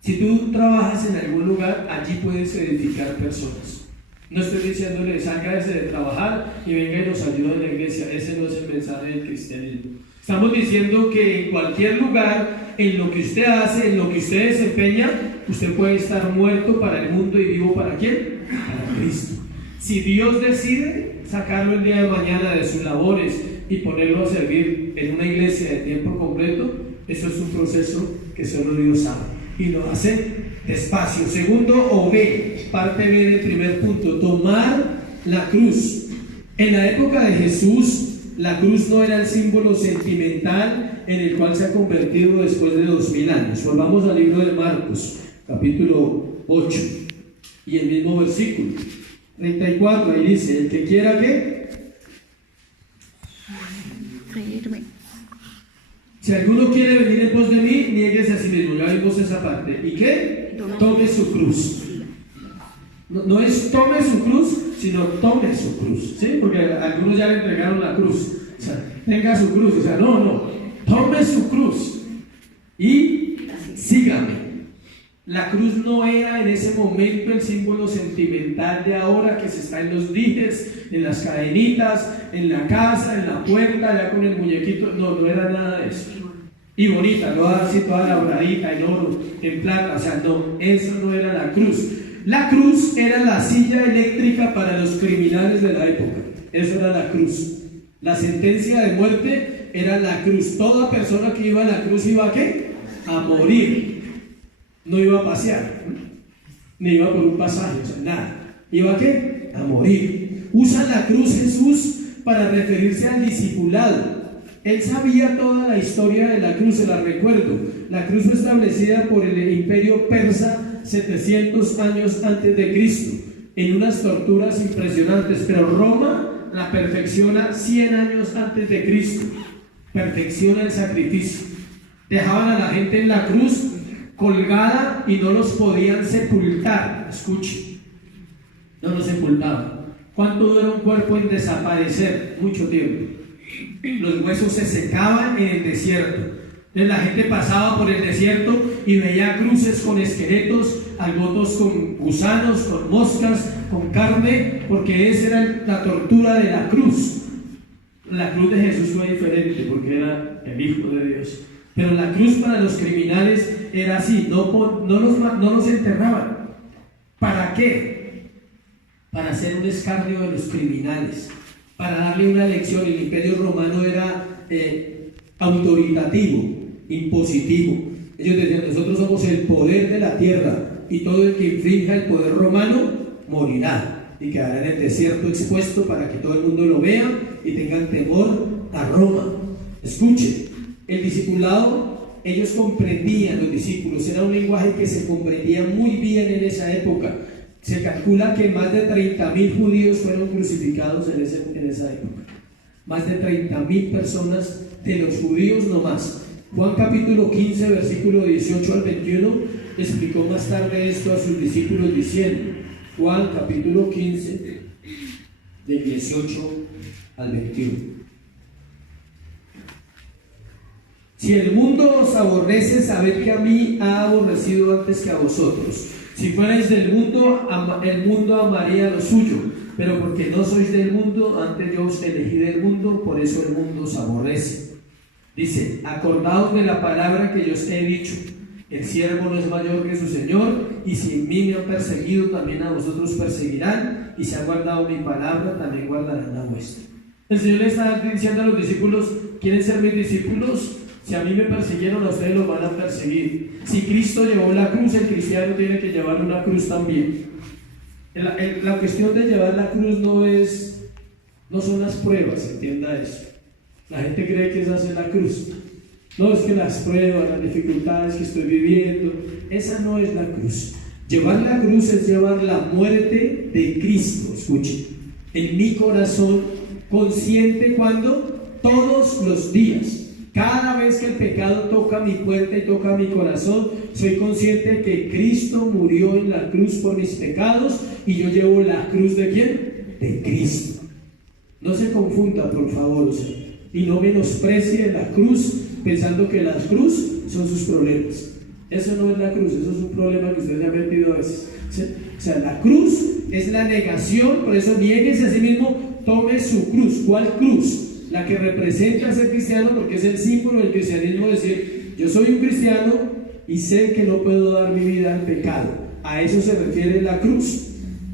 Si tú trabajas en algún lugar, allí puedes edificar personas. No estoy diciéndole, sálgase de trabajar y venga y nos ayuda en la iglesia. Ese no es el mensaje del cristianismo. Estamos diciendo que en cualquier lugar, en lo que usted hace, en lo que usted desempeña, usted puede estar muerto para el mundo y vivo ¿para quién? Para Cristo. Si Dios decide sacarlo el día de mañana de sus labores y ponerlo a servir en una iglesia de tiempo completo, eso es un proceso que solo Dios sabe y lo hace despacio. Segundo, o B, parte B del primer punto, tomar la cruz. En la época de Jesús, la cruz no era el símbolo sentimental en el cual se ha convertido después de 2000 años. Volvamos al libro de Marcos, capítulo 8, y el mismo versículo 34, ahí dice, el que quiera ¿qué? Seguirme. Si alguno quiere venir en pos de mí, niéguese a sí mismo. Ya vimos esa parte. ¿Y qué? Tome su cruz. No es tome su cruz, sino tome su cruz. ¿Sí? Porque algunos ya le entregaron la cruz. O sea, tenga su cruz. O sea, no. Tome su cruz y sígame. La cruz no era en ese momento el símbolo sentimental de ahora que se está en los dijes, en las cadenitas, en la casa, en la puerta, ya con el muñequito. No era nada de eso. Y bonita, no así toda labradita, en oro, en plata. O sea, no, eso no era la cruz. La cruz era la silla eléctrica para los criminales de la época. Eso era la cruz. La sentencia de muerte era la cruz. Toda persona que iba a la cruz iba ¿a qué? A morir. No iba a pasear, ni iba por un pasaje, o sea, nada. ¿Iba a qué? A morir. Usa la cruz Jesús para referirse al discipulado. Él sabía toda la historia de la cruz, se la recuerdo. La cruz fue establecida por el imperio persa 700 años antes de Cristo, en unas torturas impresionantes, pero Roma la perfecciona 100 años antes de Cristo. Perfecciona el sacrificio. Dejaban a la gente en la cruz colgada y no los podían sepultar. Escuche, no los sepultaban. ¿Cuánto dura un cuerpo en desaparecer? Mucho tiempo. Los huesos se secaban en el desierto. Entonces la gente pasaba por el desierto y veía cruces con esqueletos, algotos con gusanos, con moscas, con carne, porque esa era la tortura de la cruz. La cruz de Jesús fue diferente porque era el Hijo de Dios. Pero la cruz para los criminales era así, no los enterraban. ¿Para qué? Para hacer un escarnio de los criminales, para darle una lección. El imperio romano era autoritativo, impositivo. Ellos decían, nosotros somos el poder de la tierra y todo el que infrinja el poder romano morirá y quedará en el desierto expuesto para que todo el mundo lo vea y tengan temor a Roma. Escuchen. El discipulado, ellos comprendían, los discípulos, era un lenguaje que se comprendía muy bien en esa época. Se calcula que más de 30.000 judíos fueron crucificados en esa época. Más de 30.000 personas de los judíos no más. Juan capítulo 15, versículo 18 al 21, explicó más tarde esto a sus discípulos diciendo, Juan capítulo 15, del 18 al 21. Si el mundo os aborrece, sabed que a mí ha aborrecido antes que a vosotros. Si fuerais del mundo, el mundo amaría lo suyo, pero porque no sois del mundo, antes yo os elegí del mundo, por eso el mundo os aborrece. Dice, acordaos de la palabra que yo os he dicho, el siervo no es mayor que su Señor, y si en mí me han perseguido, también a vosotros perseguirán, y si han guardado mi palabra, también guardarán la vuestra. El Señor le está diciendo a los discípulos, ¿quieren ser mis discípulos? Si a mí me persiguieron, a ustedes los van a perseguir. Si Cristo llevó la cruz, el cristiano tiene que llevar una cruz también. La cuestión de llevar la cruz no son las pruebas, entienda eso. La gente cree que esa es la cruz. No, es que las pruebas, las dificultades que estoy viviendo, esa no es la cruz. Llevar la cruz es llevar la muerte de Cristo. Escuchen, en mi corazón consciente cuando todos los días. Cada vez que el pecado toca mi puerta y toca mi corazón, soy consciente de que Cristo murió en la cruz por mis pecados y yo llevo la cruz ¿de quién? De Cristo. No se confunda, por favor, y no menosprecie la cruz pensando que la cruz son sus problemas. Eso no es la cruz, eso es un problema que usted se ha metido a veces. ¿Sí? O sea, la cruz es la negación, por eso niéguese a sí mismo, tome su cruz. ¿Cuál cruz? La que representa ser cristiano, porque es el símbolo del cristianismo, decir, yo soy un cristiano y sé que no puedo dar mi vida al pecado. A eso se refiere la cruz.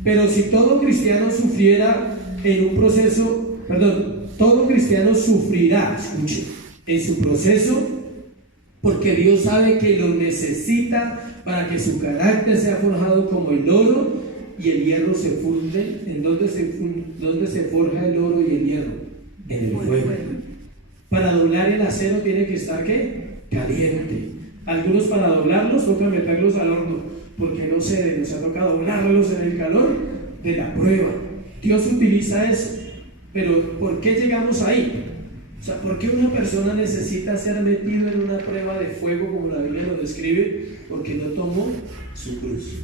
Pero si todo cristiano sufriera en un proceso, todo cristiano sufrirá, escuche, en su proceso, porque Dios sabe que lo necesita para que su carácter sea forjado como el oro y el hierro se funde. ¿En dónde se forja el oro y el hierro? En el fuego. Para doblar el acero tiene que estar ¿qué? Caliente. Algunos para doblarlos toca meterlos al horno porque no ceden, o sea, toca doblarlos en el calor de la prueba. Dios utiliza eso, pero ¿por qué llegamos ahí? O sea, ¿por qué una persona necesita ser metido en una prueba de fuego como la Biblia lo describe? Porque no tomó su cruz.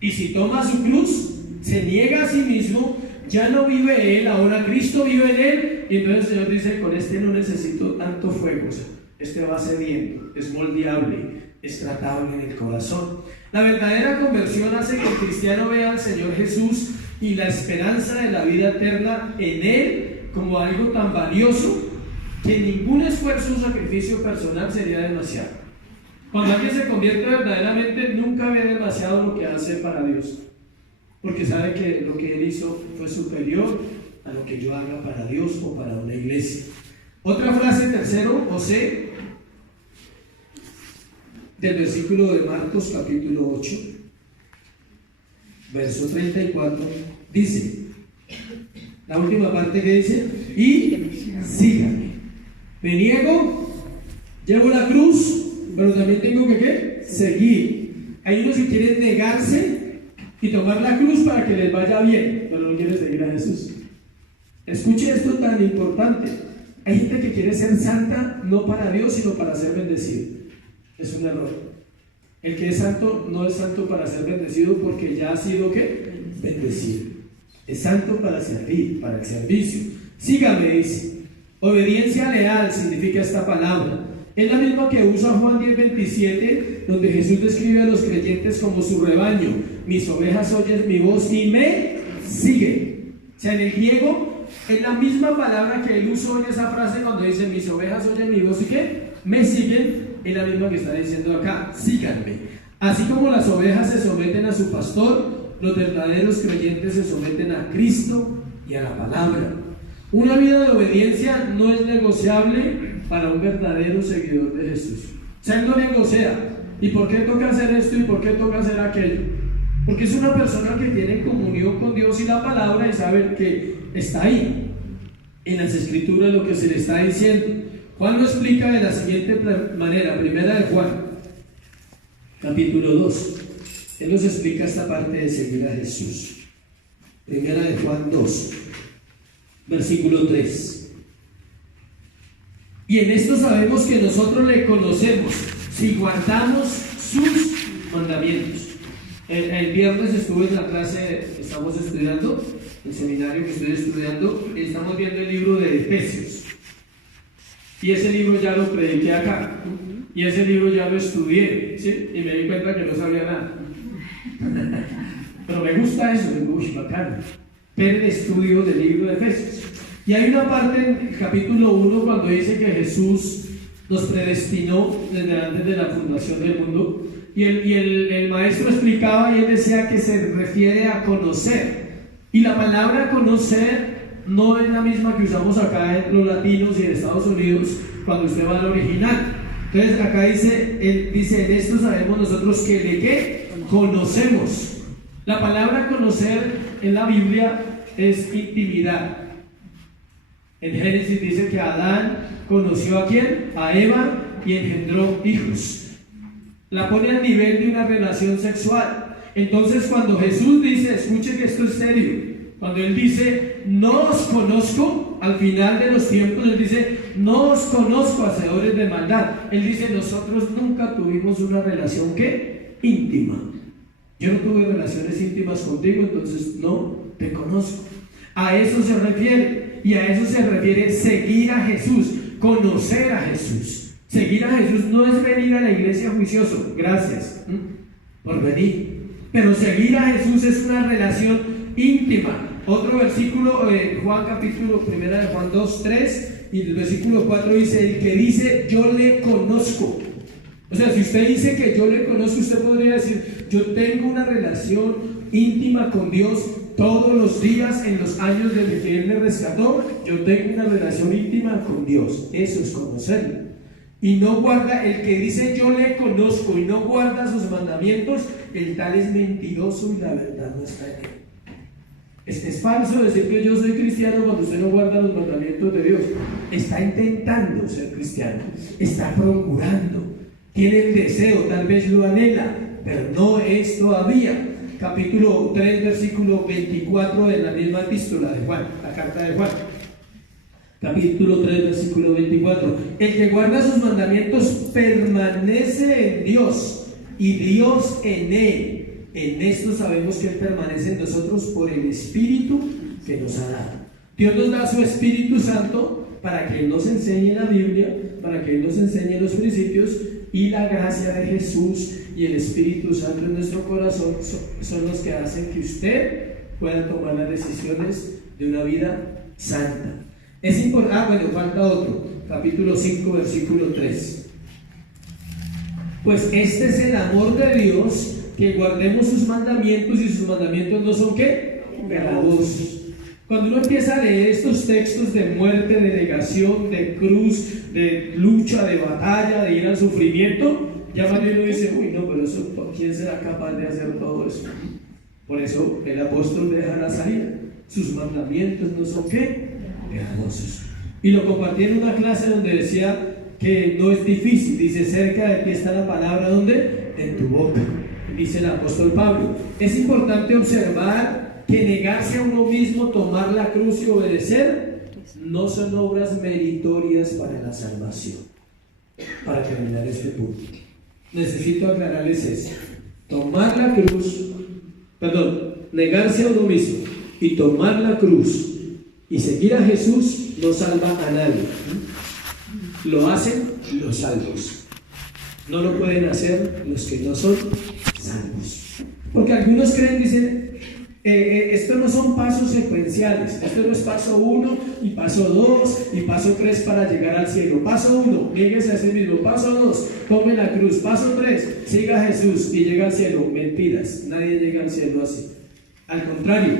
Y si toma su cruz, se niega a sí mismo, ya no vive él, ahora Cristo vive en él, y entonces el Señor dice, con este no necesito tanto fuego, o sea, este va cediendo, es moldeable, es tratable en el corazón. La verdadera conversión hace que el cristiano vea al Señor Jesús y la esperanza de la vida eterna en él como algo tan valioso que ningún esfuerzo o sacrificio personal sería demasiado. Cuando alguien se convierte verdaderamente, nunca ve demasiado lo que hace para Dios, porque sabe que lo que él hizo fue superior a lo que yo haga para Dios o para una iglesia. Otra frase, tercero, José, del versículo de Marcos capítulo 8, verso 34, dice, la última parte que dice, y síganme. Me niego, llevo la cruz, pero también tengo que ¿qué? Seguir. Hay unos que quieren negarse y tomar la cruz para que les vaya bien, pero no quieren seguir a Jesús. Escuche esto tan importante. Hay gente que quiere ser santa no para Dios, sino para ser bendecido. Es un error. El que es santo no es santo para ser bendecido porque ya ha sido ¿qué? Bendecido. Es santo para servir, para el servicio. Sígame, dice. Obediencia leal significa esta palabra. Es la misma que usa Juan 10:27, donde Jesús describe a los creyentes como su rebaño. Mis ovejas oyen mi voz y me siguen. O sea, en el griego es la misma palabra que él usó en esa frase cuando dice mis ovejas oyen mi voz y ¿qué? Me siguen. Es la misma que está diciendo acá, síganme. Así como las ovejas se someten a su pastor, los verdaderos creyentes se someten a Cristo y a la palabra. Una vida de obediencia no es negociable para un verdadero seguidor de Jesús. O sea, él no negocia. ¿Y por qué toca hacer esto y por qué toca hacer aquello? Porque es una persona que tiene comunión con Dios y la palabra y sabe que está ahí, en las escrituras, lo que se le está diciendo. Juan lo explica de la siguiente manera, primera de Juan, capítulo 2. Él nos explica esta parte de seguir a Jesús. Primera de Juan 2, versículo 3. Y en esto sabemos que nosotros le conocemos, si guardamos sus mandamientos. El viernes estuve en la clase, estamos estudiando, el seminario que estoy estudiando, estamos viendo el libro de Efesios. Y ese libro ya lo prediqué acá. Y ese libro ya lo estudié, ¿sí? Y me di cuenta que no sabía nada. Pero me gusta eso, uy, bacán. Ver el estudio del libro de Efesios. Y hay una parte en el capítulo 1 cuando dice que Jesús nos predestinó desde antes de la fundación del mundo. Y el maestro explicaba y él decía que se refiere a conocer. Y la palabra conocer no es la misma que usamos acá en los latinos y en Estados Unidos cuando usted va al original. Entonces acá él dice, en esto sabemos nosotros que de qué conocemos. La palabra conocer en la Biblia es intimidad. En Génesis dice que Adán conoció a quién, a Eva, y engendró hijos. La pone al nivel de una relación sexual. Entonces cuando Jesús dice, escuche que esto es serio, cuando él dice no os conozco, al final de los tiempos, Él dice, no os conozco, hacedores de maldad. Él dice, nosotros nunca tuvimos una relación, ¿qué? Íntima. Yo no tuve relaciones íntimas contigo, entonces no te conozco. A eso se refiere, y a eso se refiere seguir a Jesús, conocer a Jesús. Seguir a Jesús no es venir a la iglesia juicioso, gracias por venir, pero seguir a Jesús es una relación íntima. Otro versículo, Juan capítulo 1 de Juan 2:3, y el versículo 4 dice, el que dice yo le conozco. O sea, si usted dice que yo le conozco, usted podría decir, yo tengo una relación íntima con Dios todos los días en los años desde que Él me rescató. Yo tengo una relación íntima con Dios. Eso es conocerlo. Y no guarda, el que dice yo le conozco y no guarda sus mandamientos, el tal es mentiroso y la verdad no está en él. Es falso decir que yo soy cristiano cuando usted no guarda los mandamientos de Dios. Está intentando ser cristiano, está procurando, tiene el deseo, tal vez lo anhela, pero no es todavía. Capítulo 3, versículo 24 de la misma epístola de Juan, la carta de Juan. Capítulo 3, versículo 24. El que guarda sus mandamientos permanece en Dios y Dios en él. En esto sabemos que Él permanece en nosotros por el Espíritu que nos ha dado. Dios nos da su Espíritu Santo para que Él nos enseñe la Biblia, para que Él nos enseñe los principios, y la gracia de Jesús y el Espíritu Santo en nuestro corazón son los que hacen que usted pueda tomar las decisiones de una vida santa. Es importante, bueno, falta otro, capítulo 5, versículo 3. Pues este es el amor de Dios, que guardemos sus mandamientos, y sus mandamientos no son ¿qué? Gravosos. Cuando uno empieza a leer estos textos de muerte, de negación, de cruz, de lucha, de batalla, de ir al sufrimiento, ya más bien uno dice, uy, no, pero eso, ¿quién será capaz de hacer todo eso? Por eso el apóstol deja la salida. Sus mandamientos no son ¿qué? Gravosos. Y lo compartí en una clase donde decía que no es difícil. Dice, cerca de ti está la palabra, ¿dónde? En tu boca. Dice el apóstol Pablo. Es importante observar que negarse a uno mismo, tomar la cruz y obedecer no son obras meritorias para la salvación. Para terminar este punto, necesito aclararles eso. Tomar la cruz, negarse a uno mismo y tomar la cruz y seguir a Jesús no salva a nadie. Lo hacen los salvos. No lo pueden hacer los que no son salvos. Porque algunos creen, dicen, esto no son pasos secuenciales. Esto no es paso 1 y paso 2 y paso 3 para llegar al cielo. Paso 1, niéguese a sí mismo. Paso 2, tome la cruz. Paso 3, siga a Jesús y llega al cielo. Mentiras, nadie llega al cielo así. Al contrario,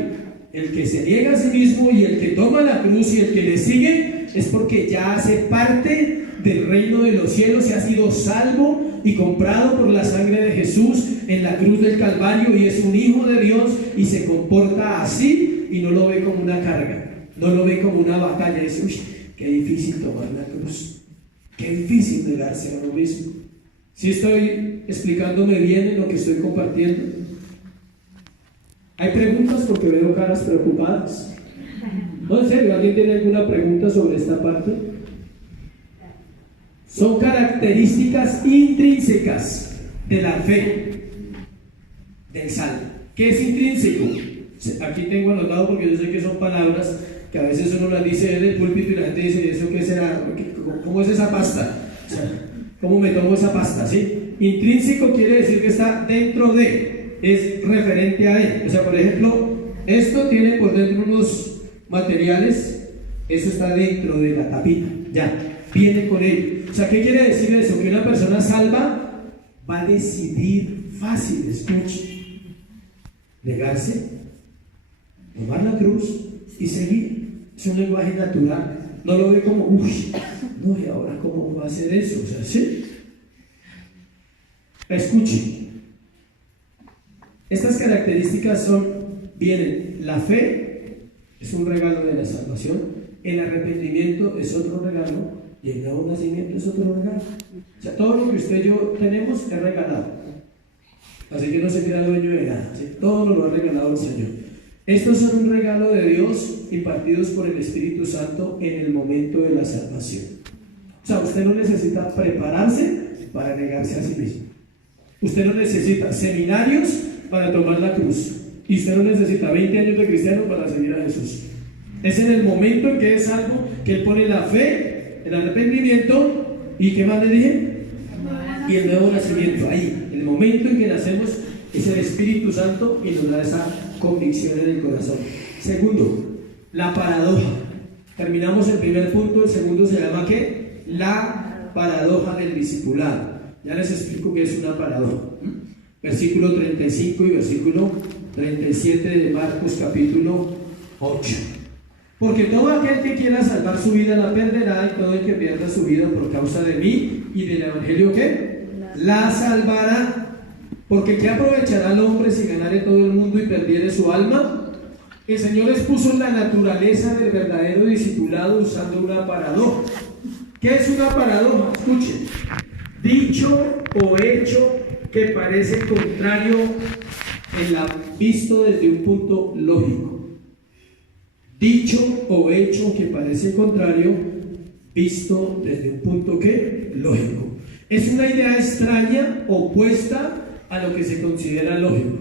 el que se niega a sí mismo y el que toma la cruz y el que le sigue es porque ya hace parte del reino de los cielos, se ha sido salvo y comprado por la sangre de Jesús en la cruz del Calvario, y es un hijo de Dios y se comporta así y no lo ve como una carga, no lo ve como una batalla. Es, uy, qué difícil tomar la cruz, qué difícil negarse a uno mismo. ¿Sí estoy explicándome bien en lo que estoy compartiendo? ¿Hay preguntas? Porque veo caras preocupadas. No, en serio, ¿alguien tiene alguna pregunta sobre esta parte? Son características intrínsecas de la fe del salvo. ¿Qué es intrínseco? Aquí tengo anotado porque yo sé que son palabras que a veces uno las dice en el púlpito y la gente dice, ¿eso qué será? ¿Cómo es esa pasta? O sea, ¿cómo me tomo esa pasta? ¿Sí? Intrínseco quiere decir que está dentro de, es referente a él. O sea, por ejemplo, esto tiene por dentro unos materiales, eso está dentro de la tapita, ya, viene con él. O sea, ¿qué quiere decir eso? Que una persona salva va a decidir fácil, escuche, negarse, tomar la cruz y seguir. Es un lenguaje natural, no lo ve como, uy, no, y ahora cómo va a hacer eso. O sea, sí. Escuche, estas características vienen, la fe es un regalo de la salvación, el arrepentimiento es otro regalo, y el nuevo nacimiento es otro regalo. O sea, todo lo que usted y yo tenemos es regalado. Así que no se queda dueño de nada, ¿sí? Todo nos lo ha regalado el Señor. Estos son un regalo de Dios impartidos por el Espíritu Santo en el momento de la salvación. O sea, usted no necesita prepararse para negarse a sí mismo. Usted no necesita seminarios para tomar la cruz. Y usted no necesita 20 años de cristiano para seguir a Jesús. Es en el momento en que es algo que Él pone la fe, el arrepentimiento y ¿qué más le dije? Y el nuevo nacimiento. Ahí, el momento en que nacemos es el Espíritu Santo y nos da esa convicción en el corazón. Segundo, la paradoja. Terminamos el primer punto, el segundo se llama ¿qué? La paradoja del discipulado. Ya les explico qué es una paradoja. Versículo 35 y versículo 37 de Marcos capítulo 8. Porque todo aquel que quiera salvar su vida la perderá, y todo el que pierda su vida por causa de mí y del evangelio ¿qué? La salvará. Porque ¿qué aprovechará el hombre si ganare todo el mundo y perdiere su alma? El Señor expuso la naturaleza del verdadero discipulado usando una paradoja. ¿Qué es una paradoja? Escuchen. Dicho o hecho que parece contrario visto desde un punto lógico. Dicho o hecho que parece contrario visto desde un punto ¿qué? Lógico. Es una idea extraña, opuesta a lo que se considera lógico.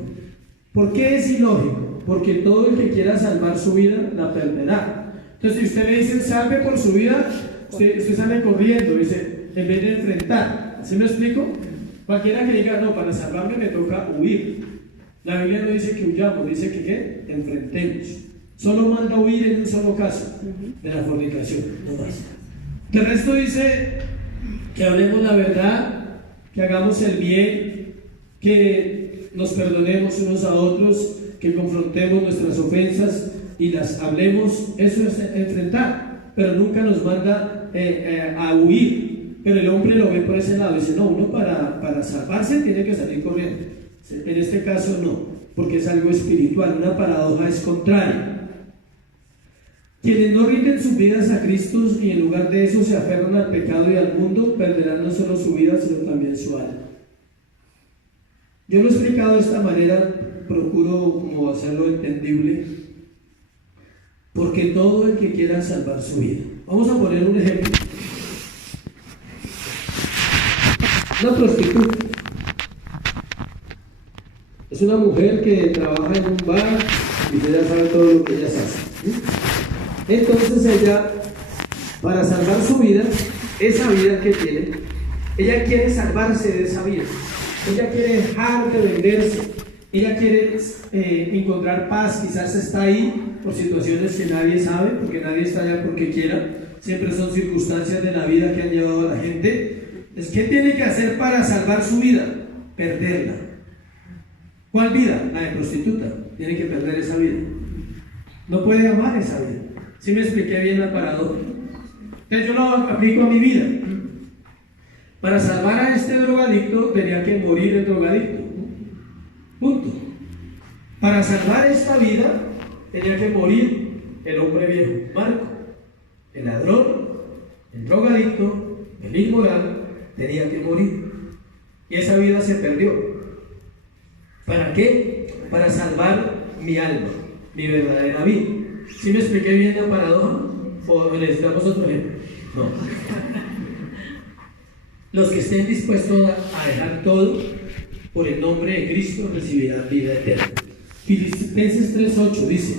¿Por qué es ilógico? Porque todo el que quiera salvar su vida la perderá. Entonces, si usted le dice salve por su vida, usted sale corriendo, dice, en vez de enfrentar. ¿Sí me explico? Cualquiera que diga, no, para salvarme me toca huir. La Biblia no dice que huyamos, dice que ¿qué? Enfrentemos. Solo manda huir en un solo caso, de la fornicación, no más. El resto dice que hablemos la verdad, que hagamos el bien, que nos perdonemos unos a otros, que confrontemos nuestras ofensas y las hablemos. Eso es enfrentar, pero nunca nos manda a huir. Pero el hombre lo ve por ese lado, dice, no, uno para salvarse tiene que salir corriendo. En este caso no, porque es algo espiritual. Una paradoja es contraria. Quienes no rinden sus vidas a Cristo y en lugar de eso se aferran al pecado y al mundo, perderán no solo su vida, sino también su alma. Yo lo he explicado de esta manera, procuro como hacerlo entendible, porque todo el que quiera salvar su vida. Vamos a poner un ejemplo. Una prostituta. Es una mujer que trabaja en un bar y usted ya sabe todo lo que ella hace. Entonces ella, para salvar su vida, esa vida que tiene, ella quiere salvarse de esa vida. Ella quiere dejar de venderse. Ella quiere encontrar paz. Quizás está ahí por situaciones que nadie sabe, porque nadie está allá porque quiera. Siempre son circunstancias de la vida que han llevado a la gente. ¿Qué tiene que hacer para salvar su vida? Perderla. ¿Cuál vida? La de prostituta. Tiene que perder esa vida. No puede amar esa vida. ¿Sí me expliqué bien la paradoja? Entonces yo lo aplico a mi vida. Para salvar a este drogadicto tenía que morir el drogadicto. Punto. Para salvar esta vida tenía que morir el hombre viejo, Marco, el ladrón, el drogadicto, el inmoral. Tenía que morir. Y esa vida se perdió. ¿Para qué? Para salvar mi alma, mi verdadera vida. ¿Sí me expliqué bien la paradoja? ¿O necesitamos otro ejemplo? No. Los que estén dispuestos a dejar todo por el nombre de Cristo recibirán vida eterna. Filipenses 3:8 dice,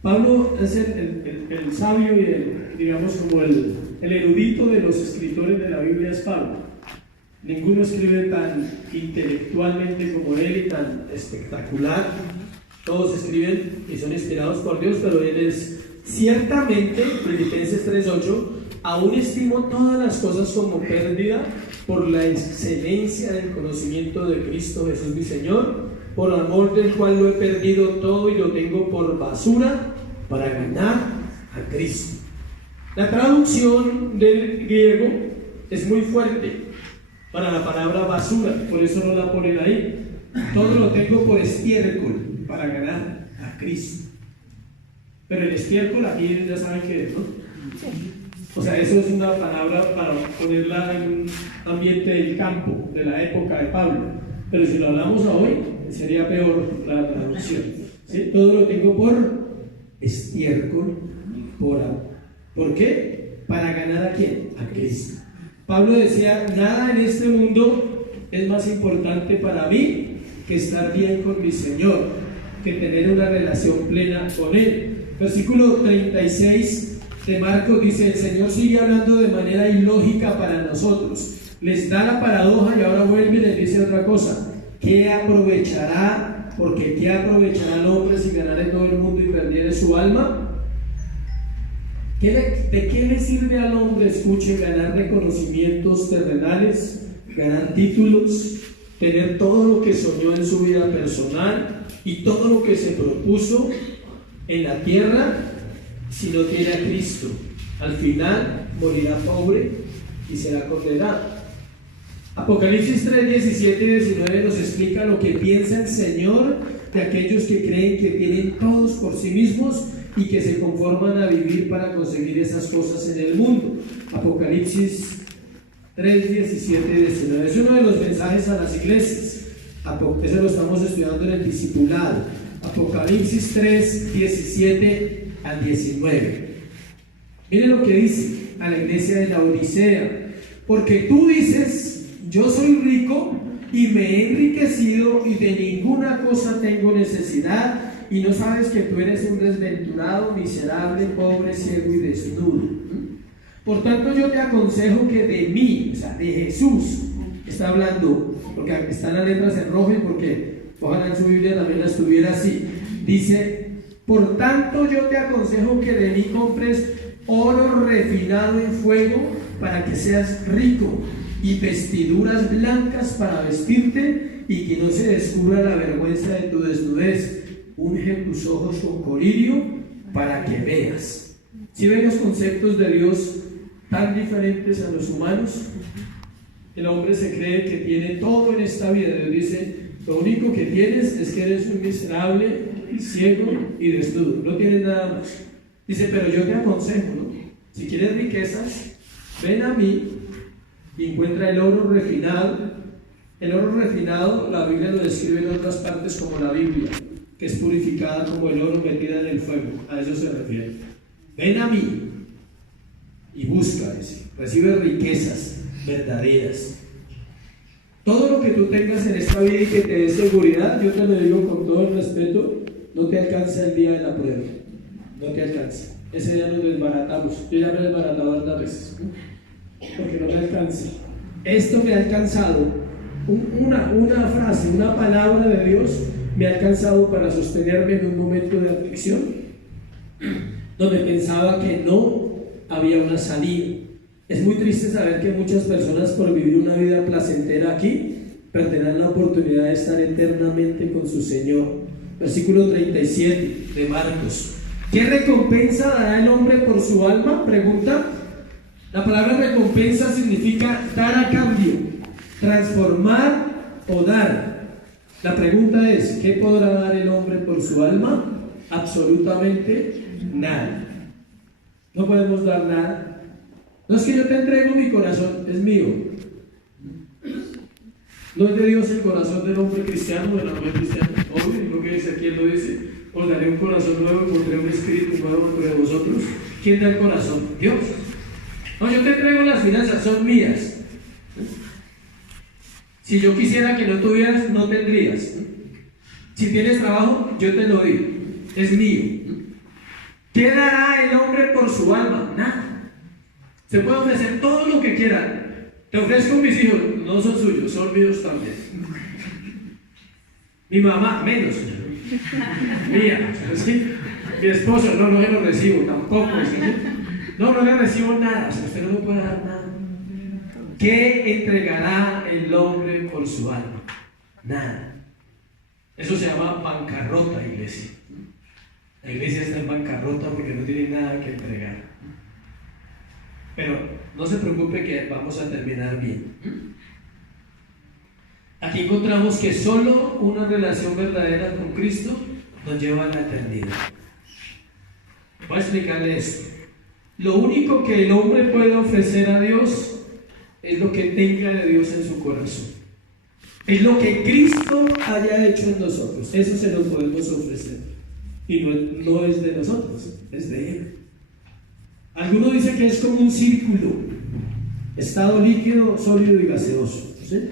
Pablo es el sabio y digamos como el erudito de los escritores de la Biblia es Pablo. Ninguno escribe tan intelectualmente como él y tan espectacular. Todos escriben y son inspirados por Dios, pero él es ciertamente, Filipenses 3:8, aún estimo todas las cosas como pérdida por la excelencia del conocimiento de Cristo Jesús mi Señor, por amor del cual lo he perdido todo y lo tengo por basura para ganar a Cristo. La traducción del griego es muy fuerte para la palabra basura, por eso no la ponen ahí. Todo lo tengo por estiércol para ganar a Cristo. Pero el estiércol aquí ya saben qué es, ¿no? O sea, eso es una palabra para ponerla en un ambiente del campo, de la época de Pablo. Pero si lo hablamos hoy, sería peor la traducción. ¿Sí? Todo lo tengo por estiércol ¿por qué? Para ganar ¿a quién? A Cristo. Pablo decía, nada en este mundo es más importante para mí que estar bien con mi Señor, que tener una relación plena con Él. Versículo 36 de Marcos dice, el Señor sigue hablando de manera ilógica para nosotros. Les da la paradoja y ahora vuelve y les dice otra cosa. ¿Qué aprovechará? Porque ¿qué aprovechará el hombre si ganare todo el mundo y perdiere su alma? ¿De qué le sirve al hombre, escuche, ganar reconocimientos terrenales, ganar títulos, tener todo lo que soñó en su vida personal y todo lo que se propuso en la tierra si no tiene a Cristo? Al final morirá pobre y será condenado. Apocalipsis 3, 17 y 19 nos explica lo que piensa el Señor de aquellos que creen que tienen todos por sí mismos y que se conforman a vivir para conseguir esas cosas en el mundo. Apocalipsis 3, 17 y 19 es uno de los mensajes a las iglesias. Eso lo estamos estudiando en el discipulado. Apocalipsis 3, 17 al 19. Miren lo que dice a la iglesia de la Odisea. Porque tú dices, yo soy rico y me he enriquecido y de ninguna cosa tengo necesidad, y no sabes que tú eres un desventurado, miserable, pobre, ciego y desnudo. Por tanto yo te aconsejo que de mí, o sea, de Jesús, está hablando, porque están las letras en rojo y porque ojalá en su Biblia también la estuviera así, dice, por tanto yo te aconsejo que de mí compres oro refinado en fuego para que seas rico, y vestiduras blancas para vestirte y que no se descubra la vergüenza de tu desnudez. Unge tus ojos con colirio para que veas. Si ven los conceptos de Dios tan diferentes a los humanos, el hombre se cree que tiene todo en esta vida. Dios dice, lo único que tienes es que eres un miserable, ciego y desnudo, no tienes nada más. Dice, pero yo te aconsejo, ¿no? Si quieres riquezas, ven a mí y encuentra el oro refinado. El oro refinado, la Biblia lo describe en otras partes como la Biblia, que es purificada como el oro metida en el fuego. A eso se refiere. Ven a mí y busca, recibe riquezas verdaderas. Todo lo que tú tengas en esta vida y que te dé seguridad, yo te lo digo con todo el respeto, no te alcanza el día de la prueba. No te alcanza. Ese día nos desbaratamos. Yo ya me he desbaratado tantas veces, porque no me alcanza. Esto me ha alcanzado, una frase, una palabra de Dios me ha alcanzado para sostenerme en un momento de aflicción donde pensaba que no había una salida. Es muy triste saber que muchas personas, por vivir una vida placentera aquí, perderán la oportunidad de estar eternamente con su Señor. Versículo 37 de Marcos. ¿Qué recompensa dará el hombre por su alma? Pregunta. La palabra recompensa significa dar a cambio, transformar o dar. La pregunta es, ¿qué podrá dar el hombre por su alma? Absolutamente nada. No podemos dar nada. No es que yo te entrego mi corazón, es mío. No es de Dios el corazón del hombre cristiano, de la mujer cristiana. Obvio, lo que dice aquí, él lo dice. Os daré un corazón nuevo y pondré un espíritu nuevo entre vosotros. ¿Quién da el corazón? Dios. No, yo te entrego las finanzas, son mías. Si yo quisiera que no tuvieras, no tendrías. Si tienes trabajo, yo te lo doy. Es mío. ¿Qué dará el hombre por su alma? Nada. Se puede ofrecer todo lo que quiera. Te ofrezco mis hijos, no son suyos, son míos también. Mi mamá, menos. Mía, ¿sí? Mi esposo, no le recibo tampoco. ¿Sí? No le recibo nada. O sea, usted no me puede dar nada. ¿Qué entregará el hombre por su alma? Nada. Eso se llama bancarrota, iglesia. La iglesia está en bancarrota porque no tiene nada que entregar. Pero no se preocupe que vamos a terminar bien. Aquí encontramos que solo una relación verdadera con Cristo nos lleva a la eternidad. Voy a explicarle esto. Lo único que el hombre puede ofrecer a Dios es lo que tenga de Dios en su corazón. Es lo que Cristo haya hecho en nosotros. Eso se lo podemos ofrecer. y no es de nosotros, es de Él. Algunos dicen que es como un círculo, estado líquido, sólido y gaseoso, ¿sí?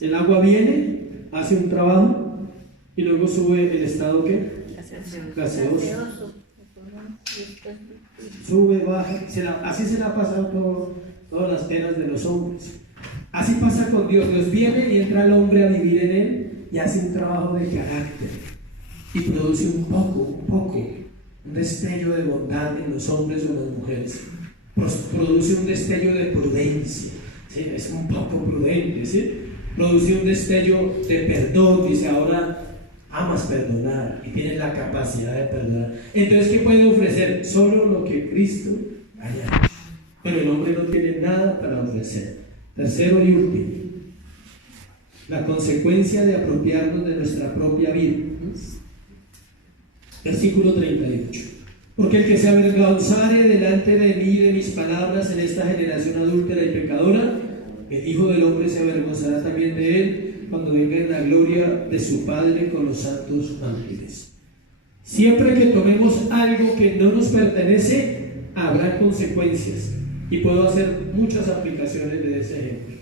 El agua viene, hace un trabajo y luego sube el estado ¿qué? Gaseoso. Sube, baja, así se le ha pasado todas las penas de los hombres. Así pasa con Dios. Dios viene y entra el hombre a vivir en él y hace un trabajo de carácter y produce un poco, un destello de bondad en los hombres o en las mujeres. Produce un destello de prudencia, ¿sí? Es un poco prudente, ¿sí? Produce un destello de perdón, dice ahora amas perdonar y tienes la capacidad de perdonar. Entonces, ¿qué puede ofrecer? Solo lo que Cristo haya hecho. Pero el hombre no tiene nada para ofrecer. Tercero y último, la consecuencia de apropiarnos de nuestra propia vida. Versículo 38. Porque el que se avergonzare delante de mí y de mis palabras en esta generación adúltera y pecadora, el Hijo del Hombre se avergonzará también de él cuando venga en la gloria de su Padre con los santos ángeles. Siempre que tomemos algo que no nos pertenece, habrá consecuencias. Y puedo hacer muchas aplicaciones de ese ejemplo.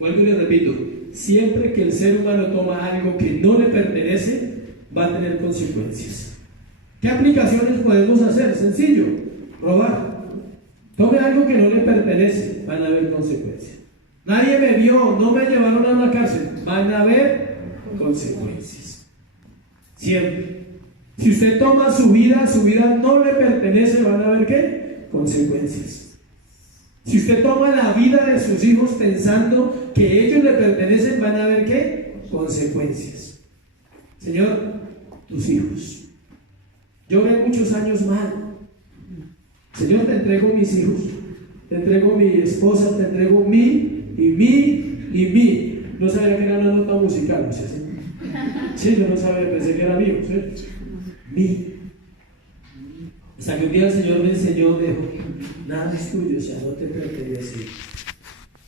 Vuelvo y le repito, siempre que el ser humano toma algo que no le pertenece, va a tener consecuencias. ¿Qué aplicaciones podemos hacer? Sencillo, robar. Tome algo que no le pertenece, van a haber consecuencias. Nadie me vio, no me llevaron a una cárcel, van a haber consecuencias. Siempre. Si usted toma su vida no le pertenece, van a haber ¿qué? Consecuencias. Si usted toma la vida de sus hijos pensando que ellos le pertenecen, van a haber ¿qué? Consecuencias. Señor, tus hijos. Yo oré muchos años mal. Señor, te entrego mis hijos, te entrego mi esposa, te entrego mi. No sabía que era una nota musical, ¿no es así? Sí, yo no sabía, pensé que era mío, ¿sí? Mi. Hasta que un día el Señor me enseñó, me dijo, nada es tuyo, o sea, no te pertenece.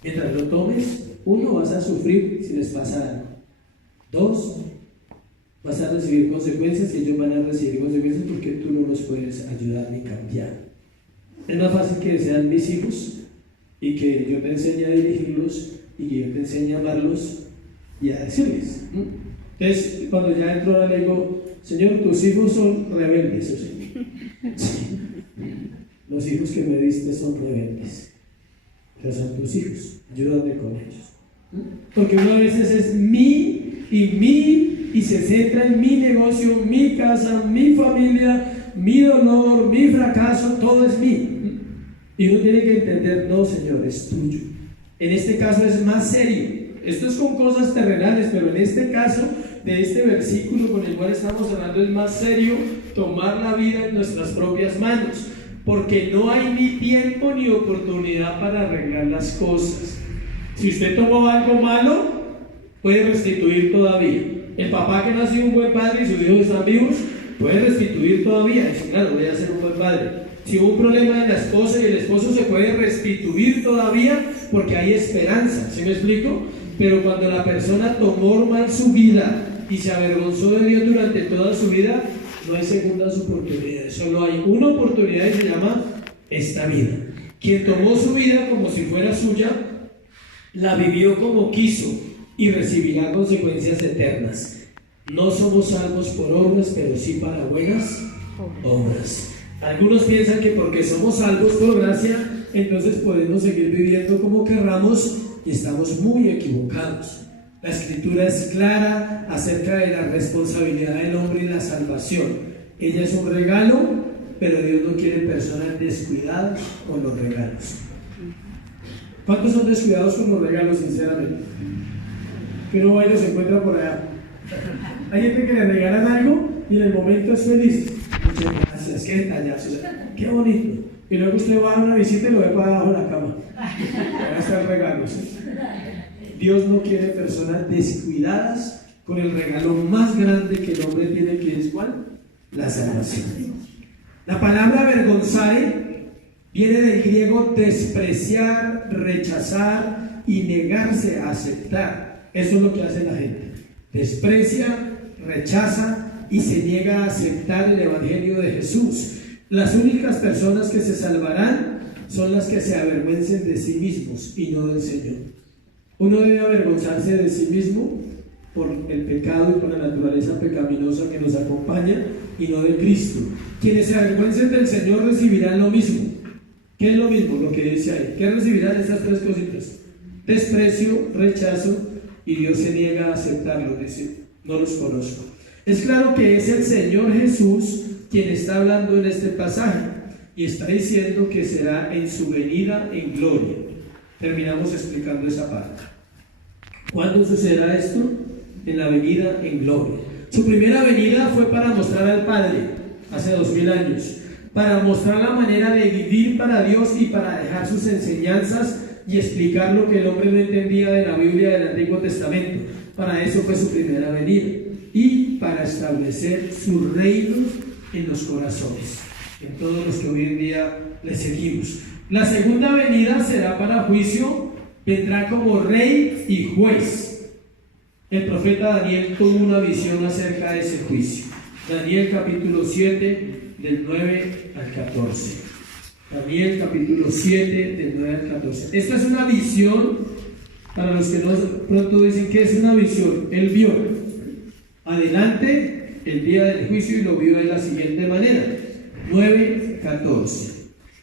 Mientras lo tomes, uno, vas a sufrir si les pasa algo. Dos, vas a recibir consecuencias y ellos van a recibir consecuencias porque tú no los puedes ayudar ni cambiar. Es más fácil que sean mis hijos y que yo te enseñe a dirigirlos y que yo te enseñe a amarlos y a decirles. Entonces, cuando ya entro le digo, Señor, tus hijos son rebeldes, ¿o sí? Sí. Los hijos que me diste son rebeldes, pero son tus hijos, ayúdame con ellos. Porque uno a veces es y se centra en mi negocio, mi casa, mi familia, mi dolor, mi fracaso, todo es mí. Y uno tiene que entender, no, Señor, es tuyo. En este caso es más serio. Esto es con cosas terrenales, pero en este caso, de este versículo con el cual estamos hablando, es más serio tomar la vida en nuestras propias manos, porque no hay ni tiempo ni oportunidad para arreglar las cosas. Si usted tomó algo malo, puede restituir todavía. El papá que no ha sido un buen padre y sus hijos están vivos, puede restituir todavía. Dice, claro, voy a ser un buen padre. Si hubo un problema en la esposa y el esposo, se puede restituir todavía porque hay esperanza, ¿sí me explico? Pero cuando la persona tomó mal su vida y se avergonzó de Dios durante toda su vida, no hay segundas oportunidades, solo hay una oportunidad y se llama esta vida. Quien tomó su vida como si fuera suya, la vivió como quiso y recibirá consecuencias eternas. No somos salvos por obras, pero sí para buenas obras. Algunos piensan que porque somos salvos por gracia, entonces podemos seguir viviendo como querramos, y estamos muy equivocados. La Escritura es clara acerca de la responsabilidad del hombre y la salvación. Ella es un regalo, pero Dios no quiere personas descuidadas con los regalos. ¿Cuántos son descuidados con los regalos, sinceramente? Que uno vaya y se encuentra por allá. Hay gente que le regalan algo y en el momento es feliz. Muchas gracias, qué detallazo, qué bonito. Y luego usted va a una visita y lo ve para abajo de la cama. Ahí está el regalo, ¿sí? Dios no quiere personas descuidadas con el regalo más grande que el hombre tiene, que es ¿cuál? La salvación. La palabra avergonzare viene del griego despreciar, rechazar y negarse a aceptar. Eso es lo que hace la gente. Desprecia, rechaza y se niega a aceptar el Evangelio de Jesús. Las únicas personas que se salvarán son las que se avergüencen de sí mismos y no del Señor. Uno debe avergonzarse de sí mismo por el pecado y por la naturaleza pecaminosa que nos acompaña y no de Cristo. Quienes se avergüencen del Señor recibirán lo mismo. ¿Qué es lo mismo? Lo que dice ahí. ¿Qué recibirán estas tres cositas? Desprecio, rechazo, y Dios se niega a aceptarlo, dice, no los conozco. Es claro que es el Señor Jesús quien está hablando en este pasaje y está diciendo que será en su venida en gloria. Terminamos explicando esa parte. ¿Cuándo sucederá esto? En la venida en gloria. Su primera venida fue para mostrar al Padre, hace 2000 años, para mostrar la manera de vivir para Dios y para dejar sus enseñanzas y explicar lo que el hombre no entendía de la Biblia del Antiguo Testamento. Para eso fue su primera venida y para establecer su reino en los corazones, en todos los que hoy en día le seguimos. La segunda venida será para juicio, vendrá como rey y juez. El profeta Daniel tuvo una visión acerca de ese juicio. Daniel capítulo 7 del 9 al 14. Daniel capítulo 7 del 9 al 14. Esta es una visión, para los que no pronto dicen que es una visión. Él vio adelante el día del juicio y lo vio de la siguiente manera. 9, 14.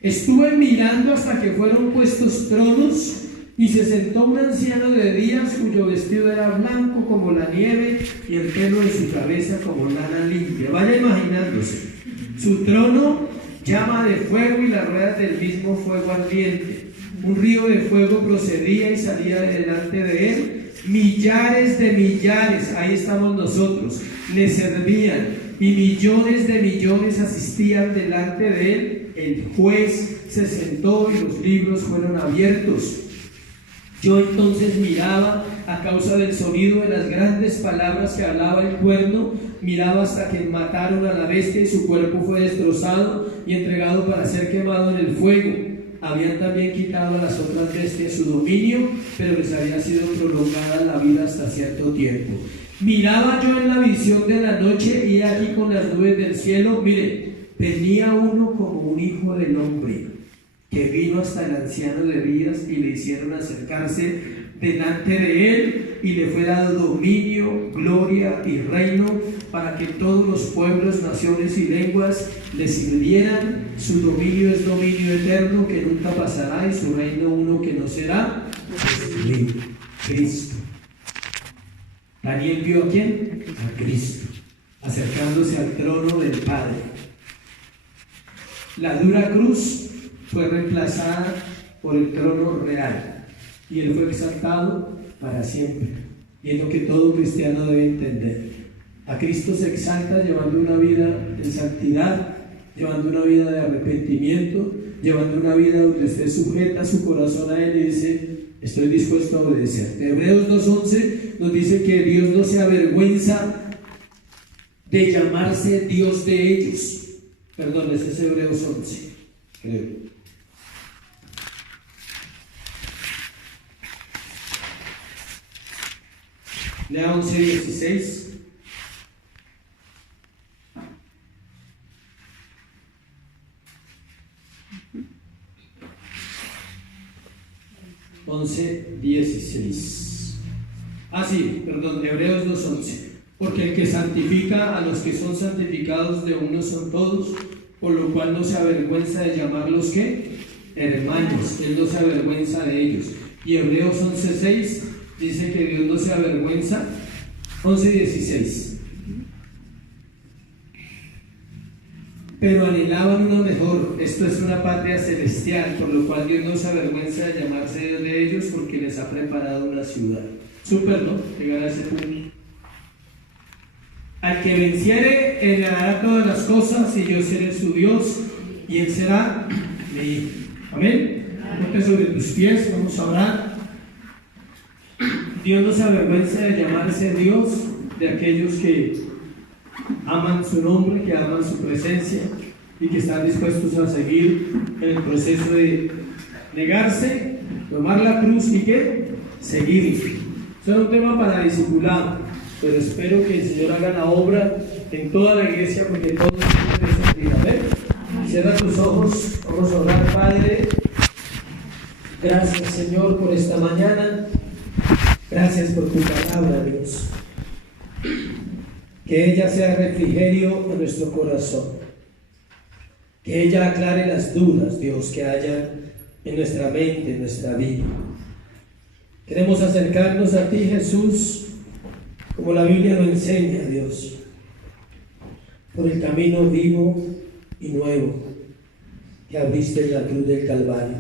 Estuve mirando hasta que fueron puestos tronos y se sentó un anciano de días cuyo vestido era blanco como la nieve y el pelo de su cabeza como lana limpia. Vaya imaginándose. Su trono llama de fuego y las ruedas del mismo fuego ardiente. Un río de fuego procedía y salía de delante de él. Millares de millares, ahí estamos nosotros, le servían y millones de millones asistían delante de él. El juez se sentó y los libros fueron abiertos. Yo entonces miraba a causa del sonido de las grandes palabras que hablaba el cuerno, miraba hasta que mataron a la bestia y su cuerpo fue destrozado y entregado para ser quemado en el fuego. Habían también quitado a las otras bestias su dominio, pero les había sido prolongada la vida hasta cierto tiempo. Miraba yo en la visión de la noche y aquí con las nubes del cielo, mire, venía uno como un hijo del hombre, que vino hasta el anciano de días y le hicieron acercarse delante de él y le fue dado dominio, gloria y reino para que todos los pueblos, naciones y lenguas le sirvieran. Su dominio es dominio eterno que nunca pasará y su reino uno que no será, Cristo. Daniel vio a ¿quién? A Cristo, acercándose al trono del Padre. La dura cruz fue reemplazada por el trono real y él fue exaltado para siempre, y es lo que todo cristiano debe entender. A Cristo se exalta llevando una vida de santidad, llevando una vida de arrepentimiento, llevando una vida donde usted sujeta su corazón a él y dice: estoy dispuesto a obedecer. Hebreos 2:11 nos dice que Dios no se avergüenza de llamarse Dios de ellos. Perdón, ese es Hebreos 11, creo. Lea 11:16. Hebreos 2:11. Porque el que santifica a los que son santificados de uno son todos, por lo cual no se avergüenza de llamarlos ¿qué? Hermanos. Él no se avergüenza de ellos. Y Hebreos 11:6 dice que Dios no se avergüenza. 11:16. Pero anhelaban uno mejor, esto es una patria celestial, por lo cual Dios no se avergüenza de llamarse Dios de ellos, porque les ha preparado una ciudad. Súper, ¿no? Llegar a ese punto. Al que venciere, heredará todas las cosas, y yo seré su Dios, y él será mi hijo. Amén. Ponte sobre tus pies, vamos a orar. Dios no se avergüenza de llamarse Dios de aquellos que aman su nombre, que aman su presencia y que están dispuestos a seguir en el proceso de negarse, tomar la cruz y ¿qué? Seguir. Eso es un tema para discipulado, pero espero que el Señor haga la obra en toda la iglesia, porque todos tienen que sentir. Amén. Cierra tus ojos, vamos a orar. Padre, gracias Señor por esta mañana, gracias por tu palabra, Dios, que ella sea refrigerio a nuestro corazón, que ella aclare las dudas, Dios, que haya en nuestra mente, en nuestra vida. Queremos acercarnos a ti, Jesús, como la Biblia lo enseña, Dios, por el camino vivo y nuevo que abriste en la cruz del Calvario.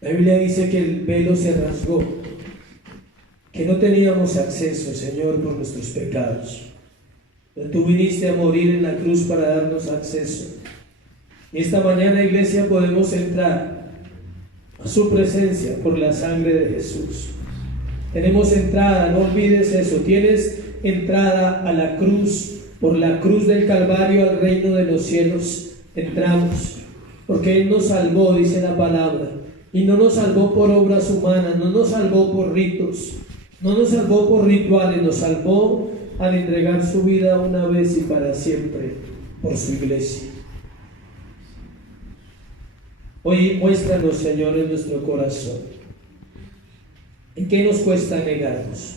La Biblia dice que el velo se rasgó, que no teníamos acceso, Señor, por nuestros pecados, pero tú viniste a morir en la cruz para darnos acceso. Y esta mañana, iglesia, podemos entrar a su presencia por la sangre de Jesús. Tenemos entrada, no olvides eso, tienes entrada a la cruz, por la cruz del Calvario al reino de los cielos entramos, porque Él nos salvó, dice la palabra, y no nos salvó por obras humanas, no nos salvó por ritos, no nos salvó por rituales, nos salvó al entregar su vida una vez y para siempre por su iglesia. Hoy muéstranos, Señor, en nuestro corazón, ¿en qué nos cuesta negarnos?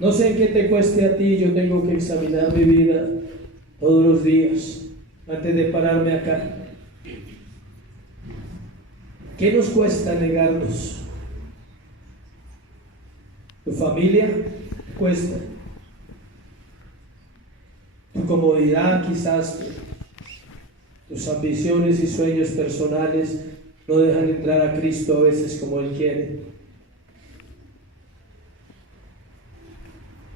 No sé en qué te cueste a ti. Yo tengo que examinar mi vida todos los días antes de pararme acá. ¿Qué nos cuesta negarnos? ¿Tu familia cuesta? ¿Tu comodidad quizás? Tus ambiciones y sueños personales no dejan entrar a Cristo a veces como Él quiere.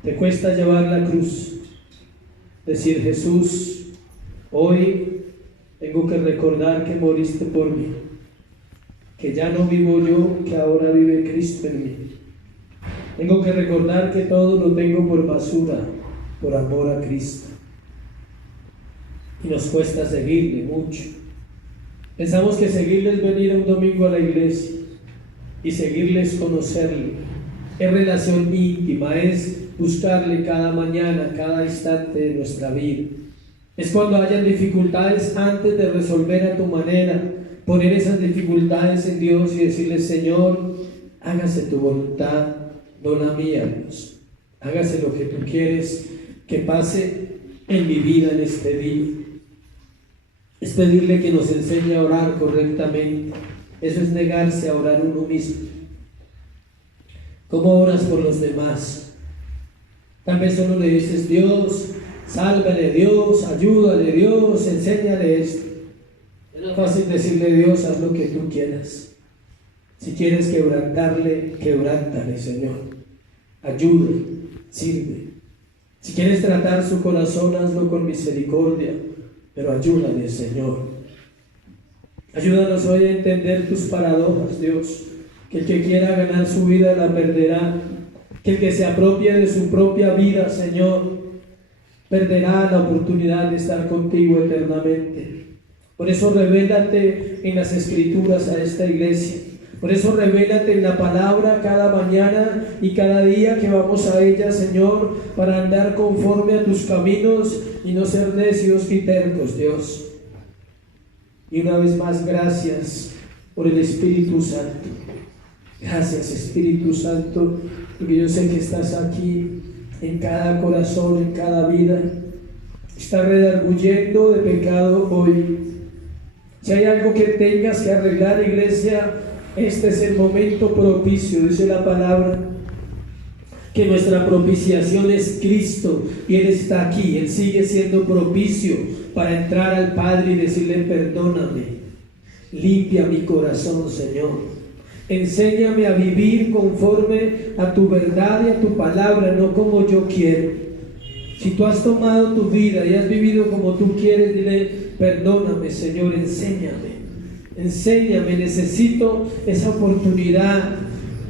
Te cuesta llevar la cruz, decir: Jesús, hoy tengo que recordar que moriste por mí, que ya no vivo yo, que ahora vive Cristo en mí. Tengo que recordar que todo lo tengo por basura, por amor a Cristo. Y nos cuesta seguirle mucho. Pensamos que seguirle es venir un domingo a la iglesia, y seguirle es conocerle, es relación íntima, es buscarle cada mañana, cada instante de nuestra vida. Es cuando hayan dificultades, antes de resolver a tu manera, poner esas dificultades en Dios y decirle: Señor, hágase tu voluntad, no la mía, Dios. Hágase lo que tú quieres que pase en mi vida en este día. Es pedirle que nos enseñe a orar correctamente. Eso es negarse a orar uno mismo. ¿Cómo oras por los demás? Tal vez solo le dices: Dios, sálvale, Dios, ayúdale, Dios, enséñale esto. Es fácil decirle: Dios, haz lo que tú quieras. Si quieres quebrantarle, quebrántale, Señor. Ayude, sirve. Si quieres tratar su corazón, hazlo con misericordia, pero ayúdale, Señor. Ayúdanos hoy a entender tus paradojas, Dios. Que el que quiera ganar su vida la perderá. Que el que se apropie de su propia vida, Señor, perderá la oportunidad de estar contigo eternamente. Por eso revélate en las Escrituras a esta iglesia. Por eso revélate en la palabra cada mañana y cada día que vamos a ella, Señor, para andar conforme a tus caminos y no ser necios y tercos, Dios. Y una vez más, gracias por el Espíritu Santo. Gracias, Espíritu Santo, porque yo sé que estás aquí en cada corazón, en cada vida. Estás redarguyendo de pecado hoy. Si hay algo que tengas que arreglar, iglesia, este es el momento propicio. Dice la palabra que nuestra propiciación es Cristo, y Él está aquí. Él sigue siendo propicio para entrar al Padre y decirle: perdóname, limpia mi corazón, Señor. Enséñame a vivir conforme a tu verdad y a tu palabra, no como yo quiero. Si tú has tomado tu vida y has vivido como tú quieres, dile: perdóname, Señor, enséñame. Enséñame, necesito esa oportunidad.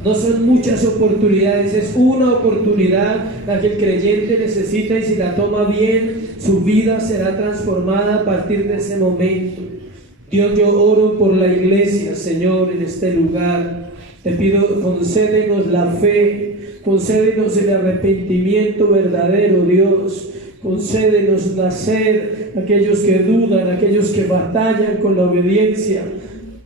No son muchas oportunidades, es una oportunidad la que el creyente necesita, y si la toma bien, su vida será transformada a partir de ese momento. Dios, yo oro por la iglesia, Señor, en este lugar. Te pido, concédenos la fe, concédenos el arrepentimiento verdadero, Dios. Concédenos nacer, aquellos que dudan, aquellos que batallan con la obediencia.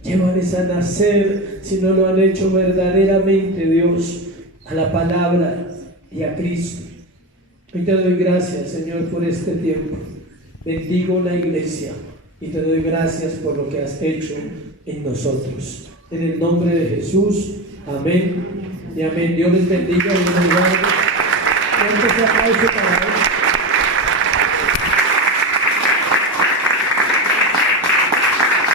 Llévales a nacer, si no lo han hecho verdaderamente, Dios, a la palabra y a Cristo. Hoy te doy gracias, Señor, por este tiempo. Bendigo la iglesia y te doy gracias por lo que has hecho en nosotros. En el nombre de Jesús, amén y amén. Dios les bendiga y les guarde. Fuerte ese aplauso para él.